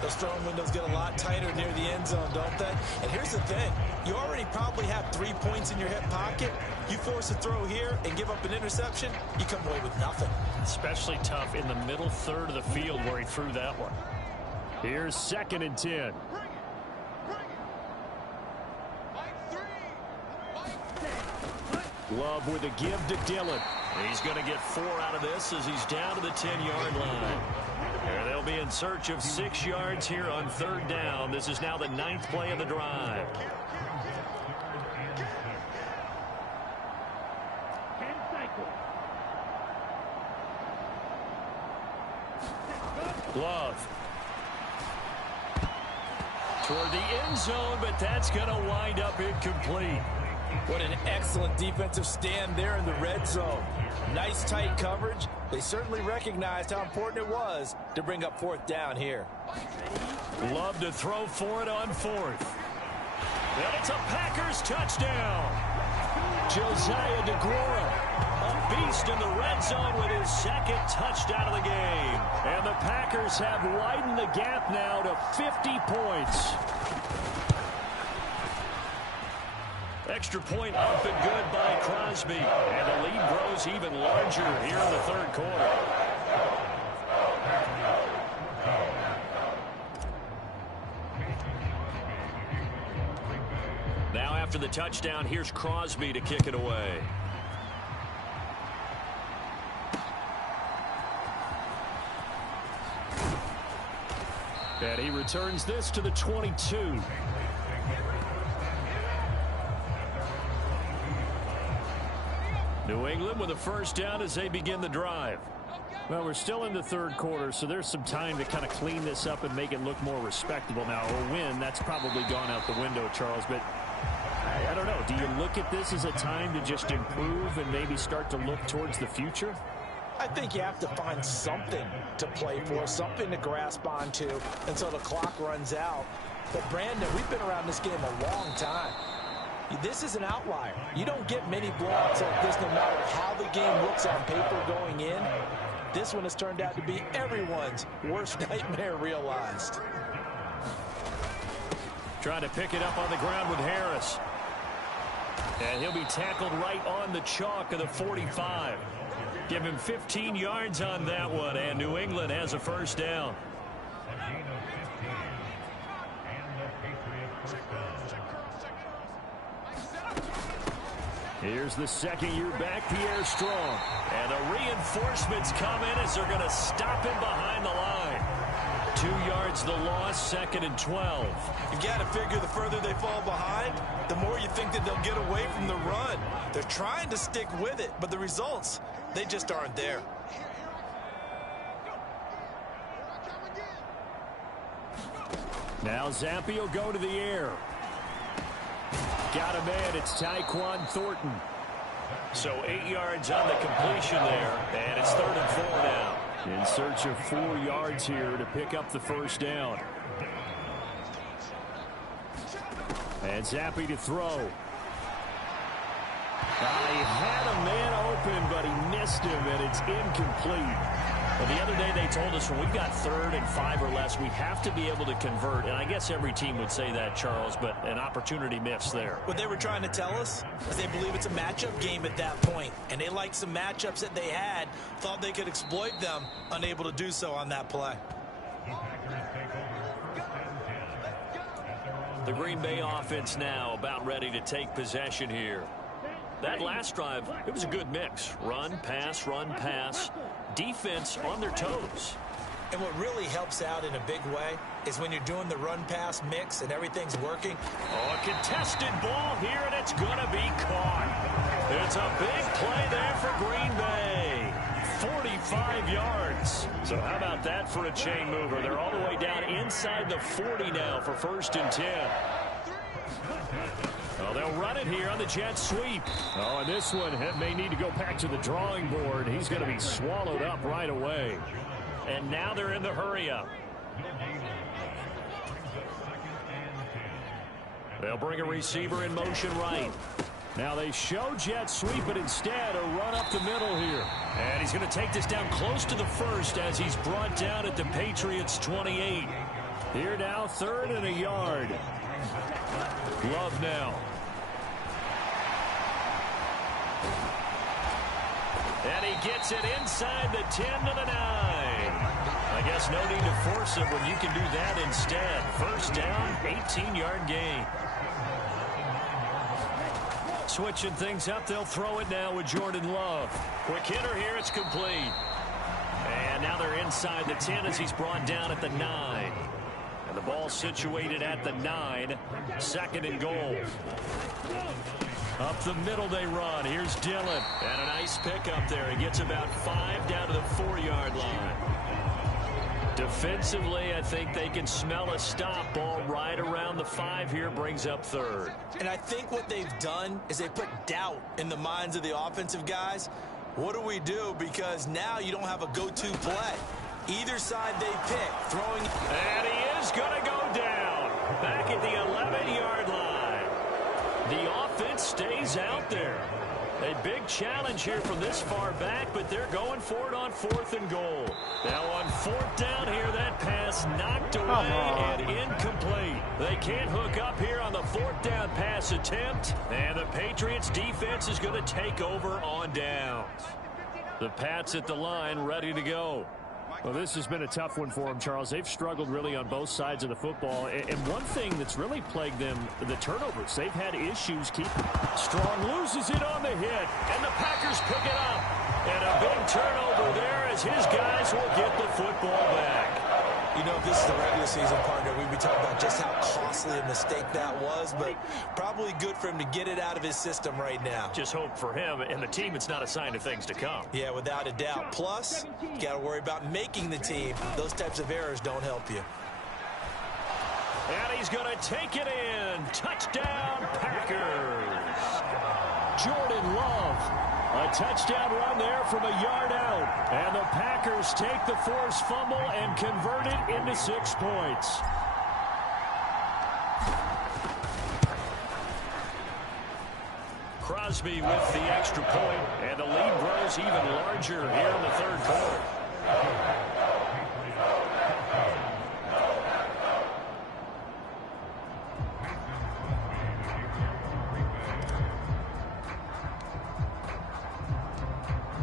Those throwing windows get a lot tighter near the end zone, don't they? And here's the thing. You already probably have 3 points in your hip pocket. You force a throw here and give up an interception, you come away with nothing. Especially tough in the middle third of the field where he threw that one. Here's 2nd and 10. Love with a give to Dillon. He's going to get 4 out of this as he's down to the 10-yard line. And they'll be in search of 6 yards here on 3rd down. This is now the 9th play of the drive. Love. Toward the end zone, but that's going to wind up incomplete. What an excellent defensive stand there in the red zone. Nice tight coverage. They certainly recognized how important it was to bring up 4th down here. Love to throw for it on 4th. And it's a Packers touchdown. Josiah DeGuara, a beast in the red zone with his 2nd touchdown of the game. And the Packers have widened the gap now to 50 points. Extra point up and good by Crosby. And the lead grows even larger here in the 3rd quarter. Now after the touchdown, here's Crosby to kick it away. And he returns this to the 22. New England with a first down as they begin the drive. Well, we're still in the 3rd quarter, so there's some time to kind of clean this up and make it look more respectable. Now, a win, that's probably gone out the window, Charles, but I don't know. Do you look at this as a time to just improve and maybe start to look towards the future? I think you have to find something to play for, something to grasp onto until the clock runs out. But, Brandon, we've been around this game a long time. This is an outlier. You don't get many blowouts like this no matter how the game looks on paper going in. This one has turned out to be everyone's worst nightmare realized. Trying to pick it up on the ground with Harris. And he'll be tackled right on the chalk of the 45. Give him 15 yards on that one, and New England has a first down. Here's the 2nd-year back, Pierre Strong. And the reinforcements come in as they're going to stop him behind the line. 2 yards the loss, 2nd and 12. You've got to figure the further they fall behind, the more you think that they'll get away from the run. They're trying to stick with it, but the results, they just aren't there. Now Zampi will go to the air. Got a man. It's Tyquan Thornton. So 8 yards on the completion there, and it's 3rd and 4 now. In search of 4 yards here to pick up the first down. And Zampi to throw. He had a man open, but he missed him, and it's incomplete. Well, the other day they told us when we've got 3rd and 5 or less, we have to be able to convert. And I guess every team would say that, Charles, but an opportunity missed there. What they were trying to tell us is they believe it's a matchup game at that point. And they liked some matchups that they had, thought they could exploit them, unable to do so on that play. The Green Bay offense now about ready to take possession here. That last drive, it was a good mix. Run, pass, defense on their toes. And what really helps out in a big way is when you're doing the run-pass mix and everything's working. Oh, a contested ball here, and it's going to be caught. It's a big play there for Green Bay. 45 yards. So how about that for a chain mover? They're all the way down inside the 40 now for 1st and 10. Oh, they'll run it here on the jet sweep. Oh, and this one may need to go back to the drawing board. He's going to be swallowed up right away. And now they're in the hurry-up. They'll bring a receiver in motion right. Now they show jet sweep, but instead a run up the middle here. And he's going to take this down close to the first as he's brought down at the Patriots 28. Here now, 3rd and a yard. Love now. And he gets it inside the 10 to the 9. I guess no need to force it when you can do that instead. 1st down, 18-yard gain. Switching things up, they'll throw it now with Jordan Love. Quick hitter here, it's complete. And now they're inside the 10 as he's brought down at the 9. And the ball situated at the 9. 2nd and goal. Up the middle they run. Here's Dillon. And a nice pickup there. He gets about 5 down to the 4-yard line. Defensively, I think they can smell a stop. Ball right around the 5 here, brings up 3rd. And I think what they've done is they put doubt in the minds of the offensive guys. What do we do? Because now you don't have a go-to play. Either side they pick, throwing. And he is going to go down. Back at the 11-yard line. The offense stays out there. A big challenge here from this far back, but they're going for it on 4th and goal. Now on 4th down here, that pass knocked away and incomplete. They can't hook up here on the 4th down pass attempt, and the Patriots defense is going to take over on downs. The Pats at the line ready to go. Well, this has been a tough one for them, Charles. They've struggled really on both sides of the football. And one thing that's really plagued them, the turnovers. They've had issues keeping. Strong loses it on the hit, and the Packers pick it up. And a big turnover there as his guys will get the football back. You know, if this is the regular season, partner, we'd be talking about just how costly a mistake that was, but probably good for him to get it out of his system right now. Just hope for him and the team it's not a sign of things to come. Yeah, without a doubt. Plus, you got to worry about making the team. Those types of errors don't help you. And he's going to take it in. Touchdown, Packers. Jordan Love. A touchdown run there from a yard out. And the Packers take the forced fumble and convert it into 6 points. Crosby with the extra point, and the lead grows even larger here in the 3rd quarter.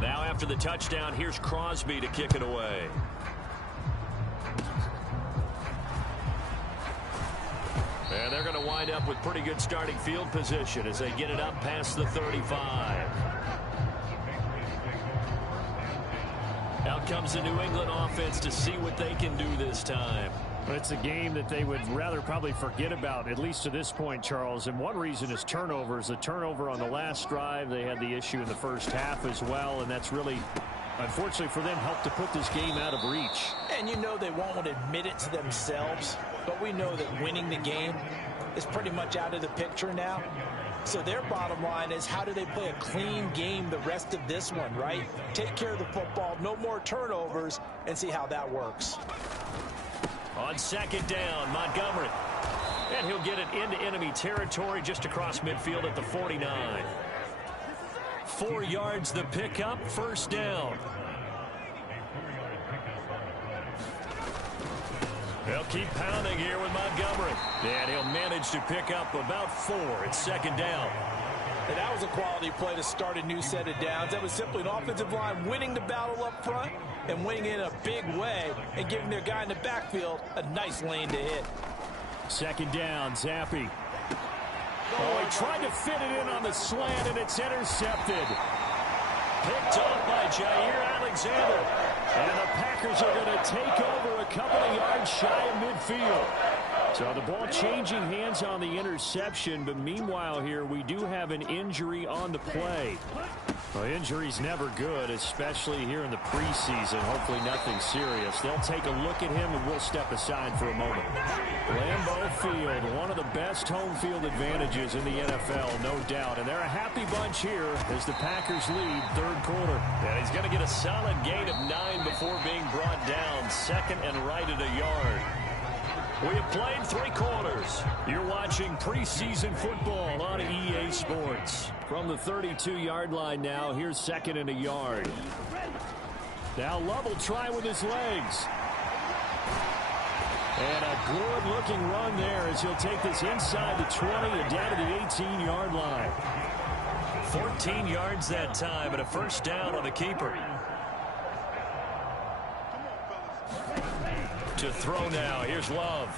Now after the touchdown, here's Crosby to kick it away. And they're going to wind up with pretty good starting field position as they get it up past the 35. Out comes the New England offense to see what they can do this time. But it's a game that they would rather probably forget about, at least to this point, Charles. And one reason is turnovers. A turnover on the last drive. They had the issue in the first half as well, and that's really, unfortunately for them, helped to put this game out of reach. And you know they won't admit it to themselves, but we know that winning the game is pretty much out of the picture now. So their bottom line is, how do they play a clean game the rest of this one, right? Take care of the football, no more turnovers, and see how that works. On 2nd down, Montgomery. And he'll get it into enemy territory just across midfield at the 49. 4 yards the pickup, 1st down. They'll keep pounding here with Montgomery. And he'll manage to pick up about 4 at 2nd down. And that was a quality play to start a new set of downs. That was simply an offensive line winning the battle up front and winning in a big way and giving their guy in the backfield a nice lane to hit. 2nd down, Zappi. Oh, he tried to fit it in on the slant, and it's intercepted. Picked up by Jair Alexander. And the Packers are going to take over a couple of yards shy of midfield. So the ball changing hands on the interception, but meanwhile here we do have an injury on the play. Well, injury's never good, especially here in the preseason. Hopefully nothing serious. They'll take a look at him, and we'll step aside for a moment. Lambeau Field, one of the best home field advantages in the NFL, no doubt. And they're a happy bunch here as the Packers lead third quarter. And he's going to get a solid gain of 9 before being brought down. Second and right at a yard. We have played 3 quarters. You're watching preseason football on EA Sports. From the 32-yard line now, here's second and a yard. Now Love will try with his legs. And a good-looking run there as he'll take this inside the 20 and down to the 18-yard line. 14 yards that time and a first down on the keeper. To throw now. Here's Love.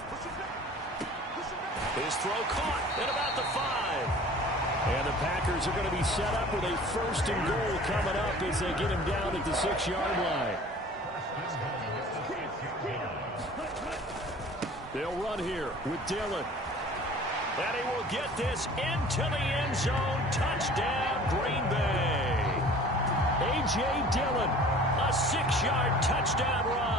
His throw caught at about the 5. And the Packers are going to be set up with a first and goal coming up as they get him down at the 6-yard line. They'll run here with Dillon. And he will get this into the end zone. Touchdown, Green Bay. A.J. Dillon, A 6-yard touchdown run.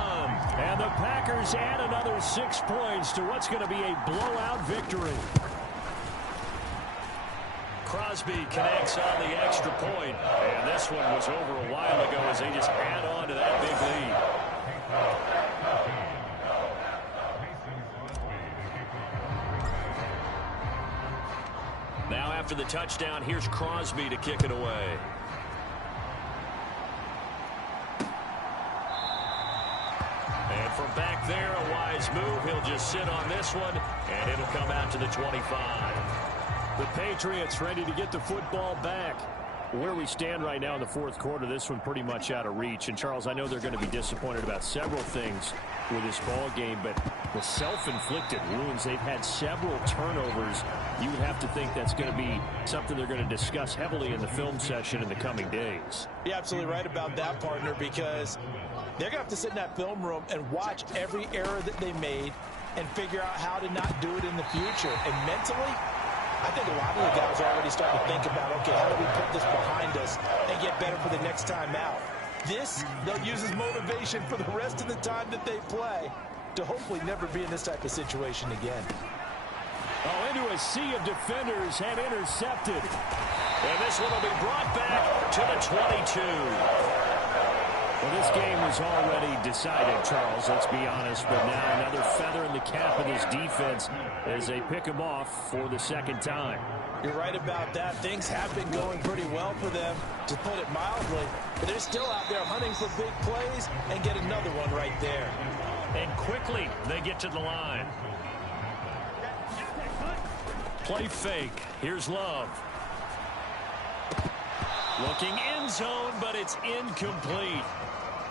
and the Packers add another 6 points to what's going to be a blowout victory. Crosby connects on the extra point. And this one was over a while ago as they just add on to that big lead. Now after the touchdown, here's Crosby to kick it away. And from back there, a wise move. He'll just sit on this one, and it'll come out to the 25. The Patriots ready to get the football back. Where we stand right now in the fourth quarter, this one pretty much out of reach. And, Charles, I know they're going to be disappointed about several things with this ball game, but the self-inflicted wounds, they've had several turnovers. You would have to think that's going to be something they're going to discuss heavily in the film session in the coming days. You're absolutely right about that, partner, because they're going to have to sit in that film room and watch every error that they made and figure out how to not do it in the future. And mentally, I think a lot of the guys are already starting to think about, okay, how do we put this behind us and get better for the next time out? This, they'll use as motivation for the rest of the time that they play to hopefully never be in this type of situation again. Oh, into a sea of defenders and intercepted. And this one will be brought back to the 22. Well, this game was already decided, Charles, let's be honest, but now another feather in the cap of this defense as they pick him off for the second time. You're right about that. Things have been going pretty well for them, to put it mildly, but they're still out there hunting for big plays and get another one right there. And quickly, they get to the line. Play fake. Here's Love. Looking end zone, but it's incomplete.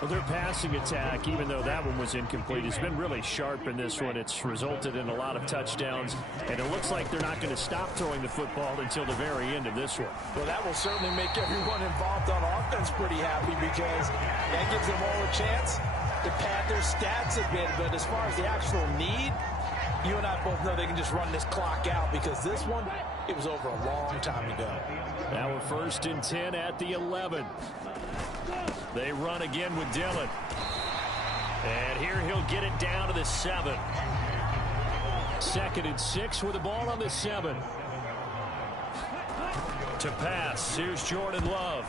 Well, their passing attack, even though that one was incomplete, has been really sharp in this one. It's resulted in a lot of touchdowns, and it looks like they're not going to stop throwing the football until the very end of this one. Well, that will certainly make everyone involved on offense pretty happy, because that gives them all a chance to pad their stats a bit. But as far as the actual need, you and I both know they can just run this clock out, because this one, it was over a long time ago. Now we're first and 10 at the 11. They run again with Dillon. And here he'll get it down to the 7. Second and 6 with the ball on the 7. To pass, here's Jordan Love.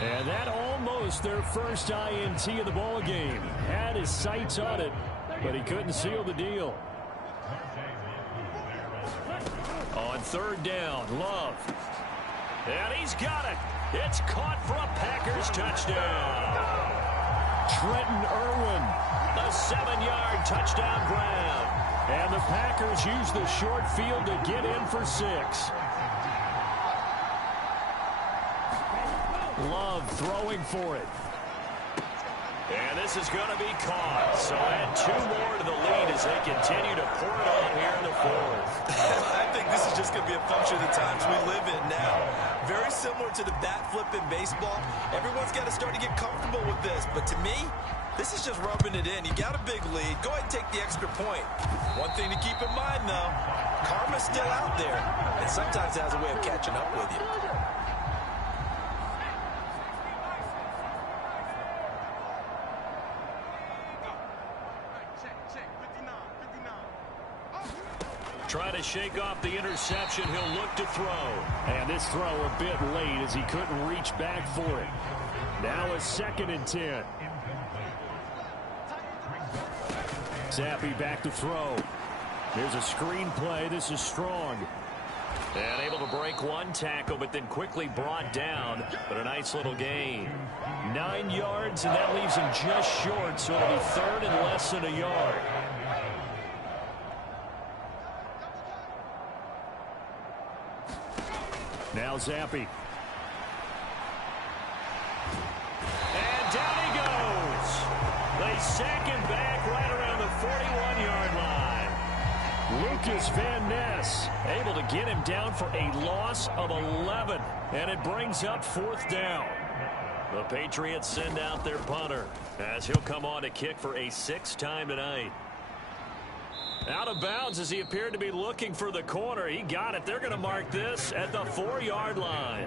And that almost their first INT of the ball game. Had his sights on it, but he couldn't seal the deal. On third down, Love. And he's got it. It's caught for a Packers touchdown. Trenton Irwin. A 7-yard touchdown grab. And the Packers use the short field to get in for 6. Love throwing for it. And this is going to be caught. So add 2 more to the lead as they continue to pour it on here in the fourth. I think this is just going to be a function of the times we live in now. Very similar to the bat flip in baseball. Everyone's got to start to get comfortable with this. But to me, This is just rubbing it in. You got a big lead. Go ahead and take the extra point. One thing to keep in mind, though, karma's still out there, and sometimes it has a way of catching up with you. Try to shake off the interception. He'll look to throw. And this throw a bit late as he couldn't reach back for it. Now a 2nd and 10. Zappi back to throw. Here's a screen play. This is strong. And able to break one tackle, but then quickly brought down. But a nice little gain. 9 yards, and that leaves him just short, so it'll be 3rd and less than a yard. Now Zappi. And down he goes. They sack him back right around the 41-yard line. Lucas Van Ness able to get him down for a loss of 11. And it brings up 4th down. The Patriots send out their punter as he'll come on to kick for a 6th time tonight. Out of bounds as he appeared to be looking for the corner. He got it. They're going to mark this at the 4-yard line.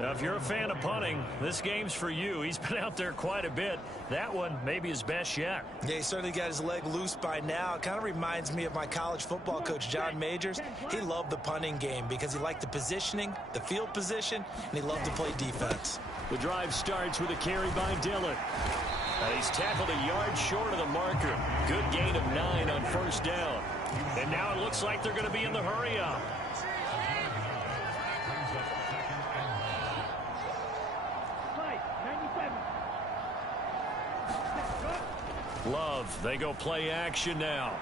Now, if you're a fan of punting, this game's for you. He's been out there quite a bit. That one may be his best yet. Yeah, he certainly got his leg loose by now. It kind of reminds me of my college football coach, John Majors. He loved the punting game because he liked the positioning, the field position, and he loved to play defense. The drive starts with a carry by Dillon. He's tackled a yard short of the marker. Good gain of 9 on 1st down. And now it looks like they're going to be in the hurry-up. Love, they go play action now.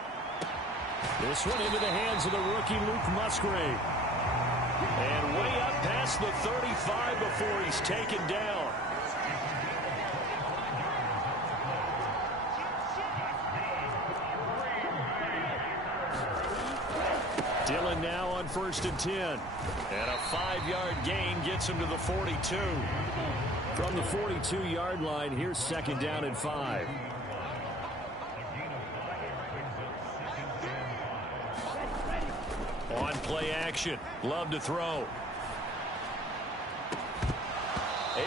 This one into the hands of the rookie Luke Musgrave. And way up past the 35 before he's taken down. Dillon now on 1st and 10. And a 5-yard gain gets him to the 42. From the 42-yard line, here's 2nd down and 5. On play action. Love to throw.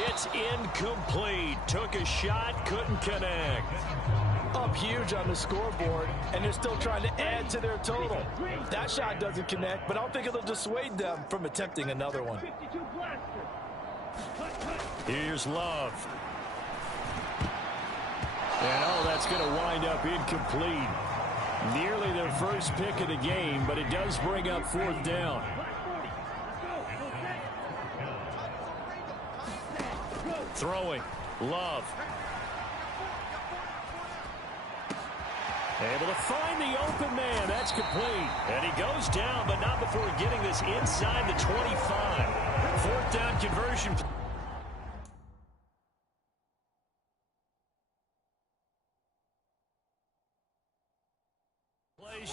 It's incomplete. Took a shot, couldn't connect. Up huge on the scoreboard, and they're still trying to add to their total. That shot doesn't connect, but I don't think it'll dissuade them from attempting another one. Here's Love. And that's going to wind up incomplete. Nearly their first pick of the game, but it does bring up 4th down. Throwing. Love. Able to find the open man. That's complete. And he goes down, but not before getting this inside the 25. 4th down conversion.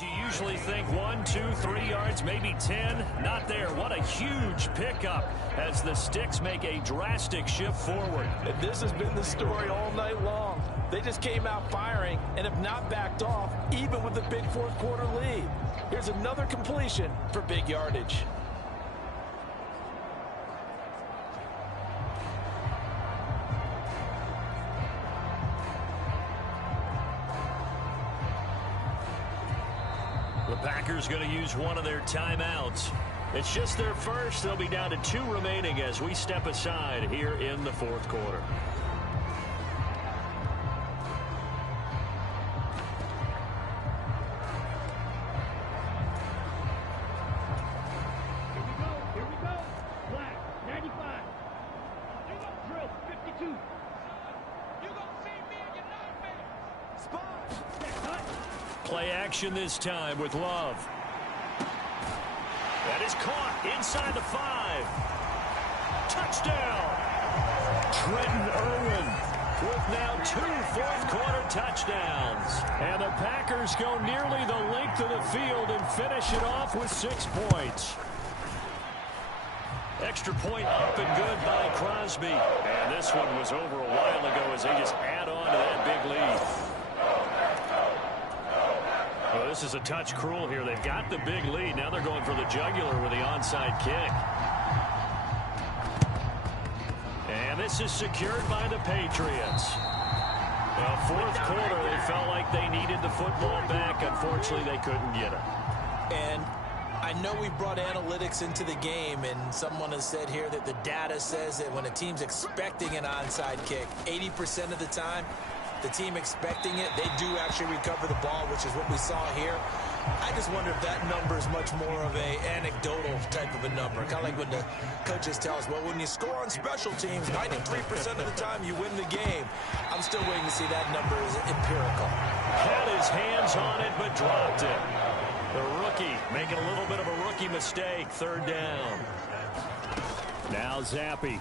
You usually think 1, 2, 3 yards, maybe 10. Not there. What a huge pickup as the Sticks make a drastic shift forward. And this has been the story all night long. They just came out firing and have not backed off, even with the big 4th quarter lead. Here's another completion for big yardage. The Packers going to use one of their timeouts. It's just their first. They'll be down to 2 remaining as we step aside here in the 4th quarter. Here we go. Black, 95. Drill, 52. You gonna see me and your nightmare. Spot. Play action this time with Love. That is caught inside the 5. Touchdown. Trenton Irwin With now 2 4th quarter touchdowns. And the Packers go nearly the length of the field and finish it off with 6 points. Extra point up and good by Crosby. And this one was over a while ago as they just add on to that big lead. Well, this is a touch cruel here. They've got the big lead. Now they're going for the jugular with the onside kick. And this is secured by the Patriots. Well, fourth quarter, they felt like they needed the football back. Unfortunately, they couldn't get it. And I know we brought analytics into the game, and someone has said here that the data says that when a team's expecting an onside kick, 80% of the time, the team expecting it, they do actually recover the ball, which is what we saw here. I just wonder if that number is much more of a anecdotal type of a number. Kind of like when the coaches tell us, well, when you score on special teams, 93% of the time you win the game. I'm still waiting to see that number is empirical. Had his hands on it, but dropped it. The rookie making a little bit of a rookie mistake. Third down. Now Zappi.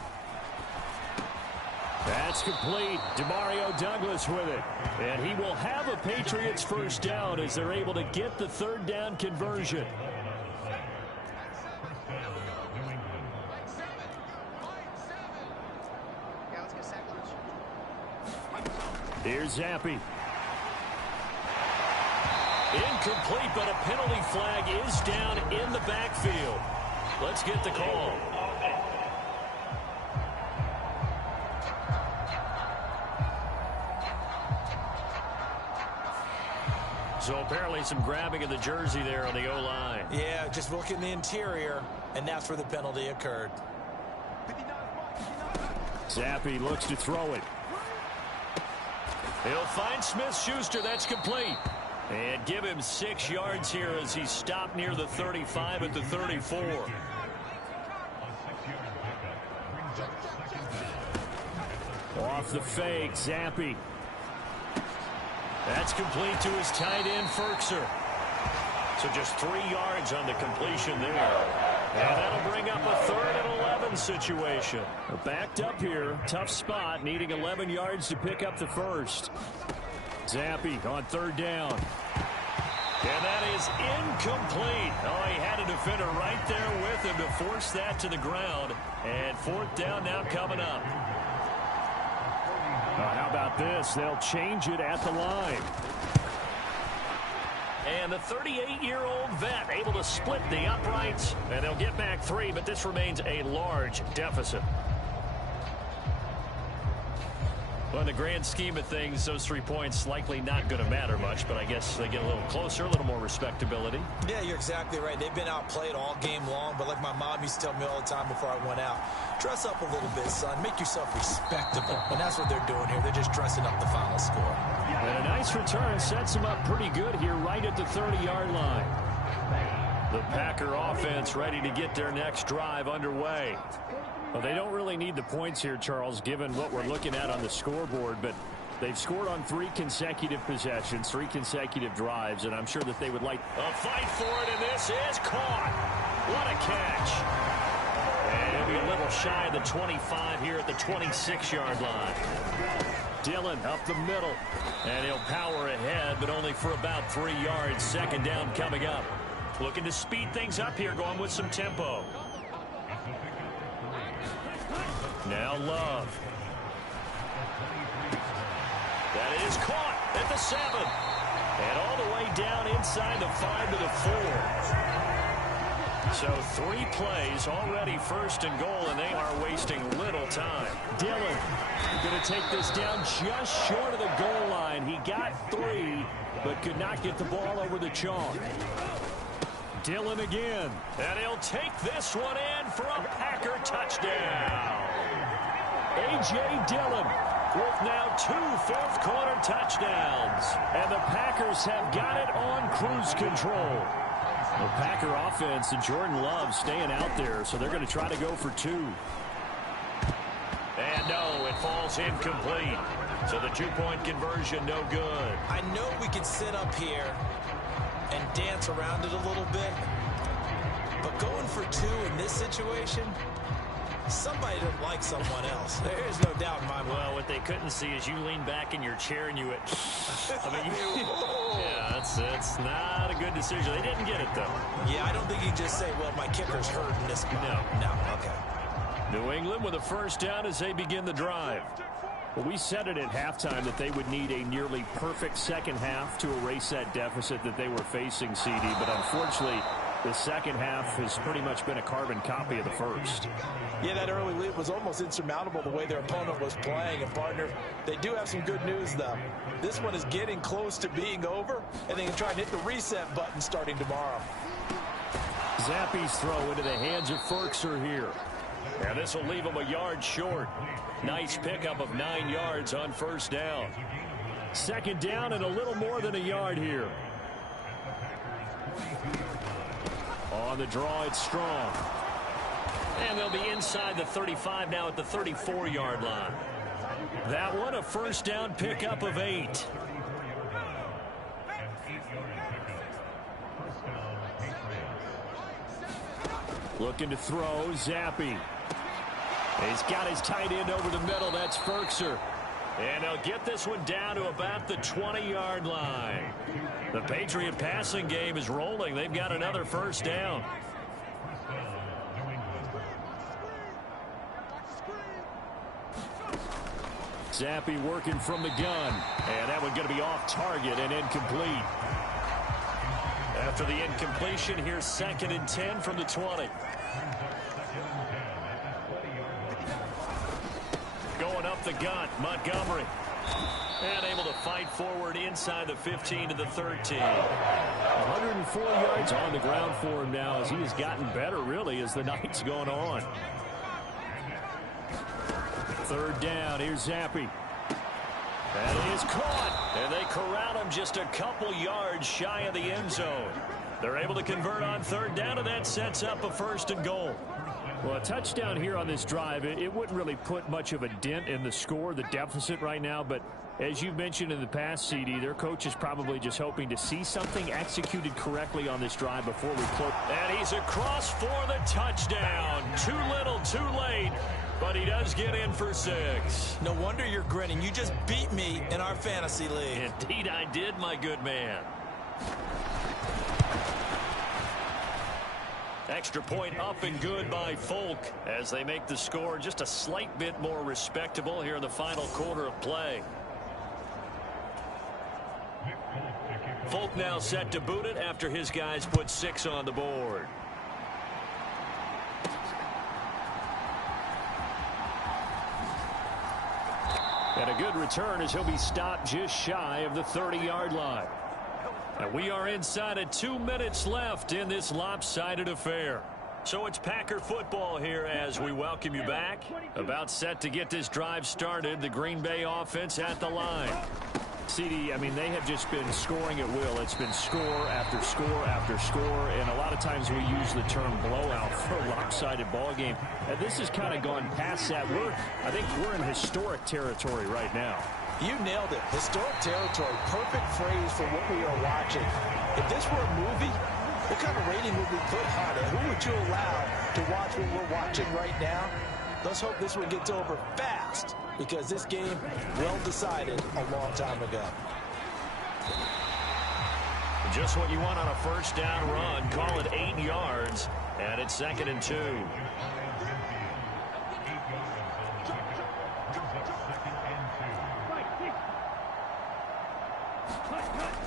That's complete. Demario Douglas with it. And he will have a Patriots first down as they're able to get the third down conversion. Here's Zappi. Incomplete, but a penalty flag is down in the backfield. Let's get the call. So apparently some grabbing of the jersey there on the O-line. Yeah, just look in the interior, and that's where the penalty occurred. Zappi looks to throw it. He'll find Smith-Schuster. That's complete. And give him 6 yards here as he stopped near the 35 at the 34. Off the fake, Zappi. That's complete to his tight end, Ferkser. So just 3 yards on the completion there. And that'll bring up a 3rd and 11 situation. Backed up here. Tough spot. Needing 11 yards to pick up the first. Zappi on third down. And that is incomplete. Oh, he had a defender right there with him to force that to the ground. And 4th down now coming up. How about this? They'll change it at the line. And the 38-year-old vet able to split the uprights. And they'll get back 3, but this remains a large deficit. Well, in the grand scheme of things, those 3 points likely not going to matter much, but I guess they get a little closer, a little more respectability. Yeah, you're exactly right. They've been outplayed all game long, but like my mom used to tell me all the time before I went out, dress up a little bit, son. Make yourself respectable. And that's what they're doing here. They're just dressing up the final score. And a nice return sets them up pretty good here right at the 30-yard line. The Packer offense ready to get their next drive underway. Well, they don't really need the points here, Charles, given what we're looking at on the scoreboard, but they've scored on 3 consecutive possessions, 3 consecutive drives, and I'm sure that they would like a fight for it, and this is caught. What a catch. And he'll be a little shy of the 25 here at the 26-yard line. Dillon up the middle. And he'll power ahead, but only for about 3 yards. 2nd down coming up. Looking to speed things up here, going with some tempo. Now Love. That is caught at the 7. And all the way down inside the 5 to the 4. So 3 plays already 1st and goal, and they are wasting little time. Dillon going to take this down just short of the goal line. He got 3, but could not get the ball over the chalk. Dillon again. And he'll take this one in for a Packer touchdown. A.J. Dillon with now 2 fourth-quarter touchdowns. And the Packers have got it on cruise control. The Packer offense and Jordan Love staying out there, so they're going to try to go for 2. And no, it falls incomplete. So the 2-point conversion no good. I know we could sit up here and dance around it a little bit, but going for 2 in this situation, somebody didn't like someone else. There's no doubt in my mind. Well, what they couldn't see is you lean back in your chair and you went, I mean, yeah, that's not a good decision. They didn't get it, though. Yeah, I don't think you can just say, well, my kicker's hurt in this. No. No, okay. England with a first down as they begin the drive. Well, we said it at halftime that they would need a nearly perfect second half to erase that deficit that they were facing, CD. But unfortunately, the second half has pretty much been a carbon copy of the first. Yeah, that early lead was almost insurmountable the way their opponent was playing. And, partner, they do have some good news, though. This one is getting close to being over, and they can try and hit the reset button starting tomorrow. Zappe's throw into the hands of Ferkser here. And this will leave him a yard short. Nice pickup of 9 yards on first down. Second down and a little more than a yard here. On the draw, it's Strong. And they'll be inside the 35 now at the 34-yard line. That one a first down pickup of 8. Looking to throw, Zappe. He's got his tight end over the middle. That's Ferkser. And they'll get this one down to about the 20-yard line. The Patriot passing game is rolling. They've got another first down. Zappe working from the gun. And that one going to be off target and incomplete. After the incompletion, here's 2nd and 10 from the 20. Going up the gut, Montgomery. And able to fight forward inside the 15 to the 13. 104 yards on the ground for him now as he has gotten better, really, as the night's gone on. Third down, here's Zappe. That is caught, and they corral him just a couple yards shy of the end zone. They're able to convert on third down, and that sets up a 1st and goal. Well, a touchdown here on this drive, it wouldn't really put much of a dent in the score, the deficit right now, but as you've mentioned in the past, CD, their coach is probably just hoping to see something executed correctly on this drive before we close. And he's across for the touchdown. Too little, too late. But he does get in for 6. No wonder you're grinning. You just beat me in our fantasy league. Indeed I did, my good man. Extra point up and good by Folk as they make the score just a slight bit more respectable here in the final quarter of play. Folk now set to boot it after his guys put 6 on the board. And a good return as he'll be stopped just shy of the 30-yard line. And we are inside of 2 minutes left in this lopsided affair. So it's Packer football here as we welcome you back. About set to get this drive started. The Green Bay offense at the line. CD, I mean, they have just been scoring at will. It's been score after score after score, and a lot of times we use the term blowout for a lopsided ball game. And this has kind of gone past that. I think we're in historic territory right now. You nailed it. Historic territory. Perfect phrase for what we are watching. If this were a movie, what kind of rating would we put on it? Who would you allow to watch what we're watching right now? Let's hope this one gets over fast, because this game well decided a long time ago. Just what you want on a first down run. Call it 8 yards, and it's 2nd and 2.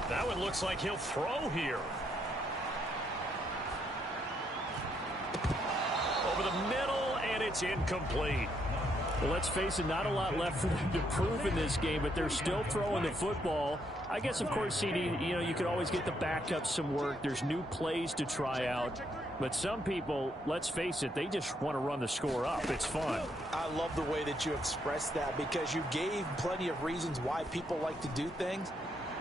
That one looks like he'll throw here. Over the middle, and it's incomplete. Well, let's face it, not a lot left for them to prove in this game, but they're still throwing the football. I guess, of course, CD, you could always get the backup some work. There's new plays to try out. But some people, let's face it, they just want to run the score up. It's fun. I love the way that you expressed that, because you gave plenty of reasons why people like to do things.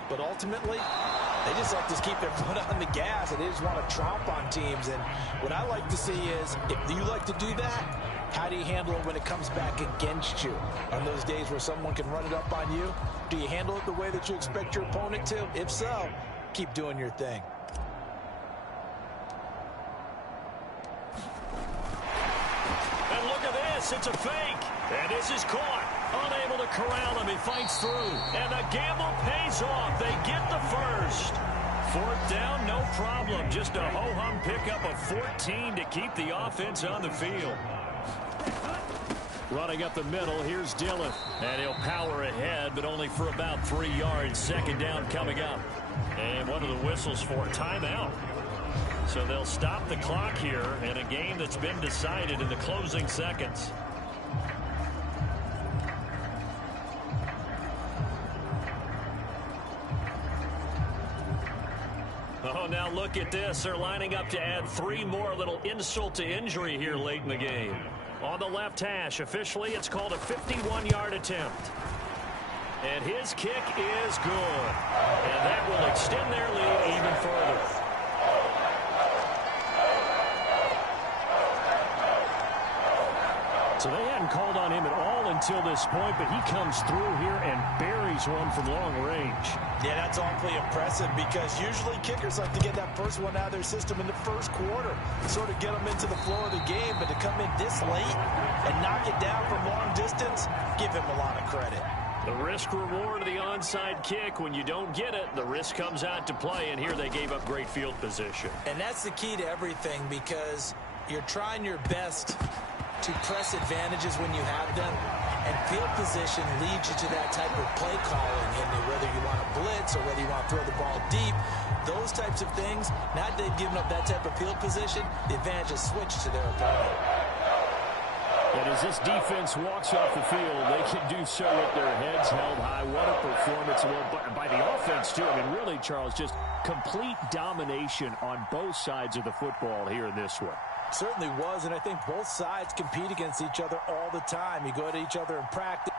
But ultimately, they just like to keep their foot on the gas, and they just want to tromp on teams. And what I like to see is, if you like to do that, how do you handle it when it comes back against you? On those days where someone can run it up on you, do you handle it the way that you expect your opponent to? If so, keep doing your thing. And look at this. It's a fake. And this is caught. Unable to corral him. He fights through. And the gamble pays off. They get the first. 4th down, no problem. Just a ho-hum pickup of 14 to keep the offense on the field. Running up the middle, here's Dillon. And he'll power ahead, but only for about 3 yards. Second down coming up. And one of the whistles for a timeout. So they'll stop the clock here in a game that's been decided in the closing seconds. Oh, now look at this. They're lining up to add 3 more. Little insult to injury here late in the game. On the left hash, officially, it's called a 51-yard attempt. And his kick is good. And that will extend their lead even further. So they hadn't called on him at all until this point, but he comes through here and buries one from long range. Yeah, that's awfully impressive because usually kickers like to get that first one out of their system in the first quarter, sort of get them into the flow of the game, but to come in this late and knock it down from long distance, give him a lot of credit. The risk reward of the onside kick, when you don't get it, the risk comes out to play, and here they gave up great field position. And that's the key to everything because you're trying your best to press advantages when you have them, and field position leads you to that type of play calling, and whether you want to blitz or whether you want to throw the ball deep, those types of things, now that they've given up that type of field position, the advantage is switched to their opponent. And as this defense walks off the field, they can do so with their heads held high. What a performance by the offense, too. I mean, really, Charles, just complete domination on both sides of the football here in this one. Certainly was, and I think both sides compete against each other all the time. You go to each other in practice.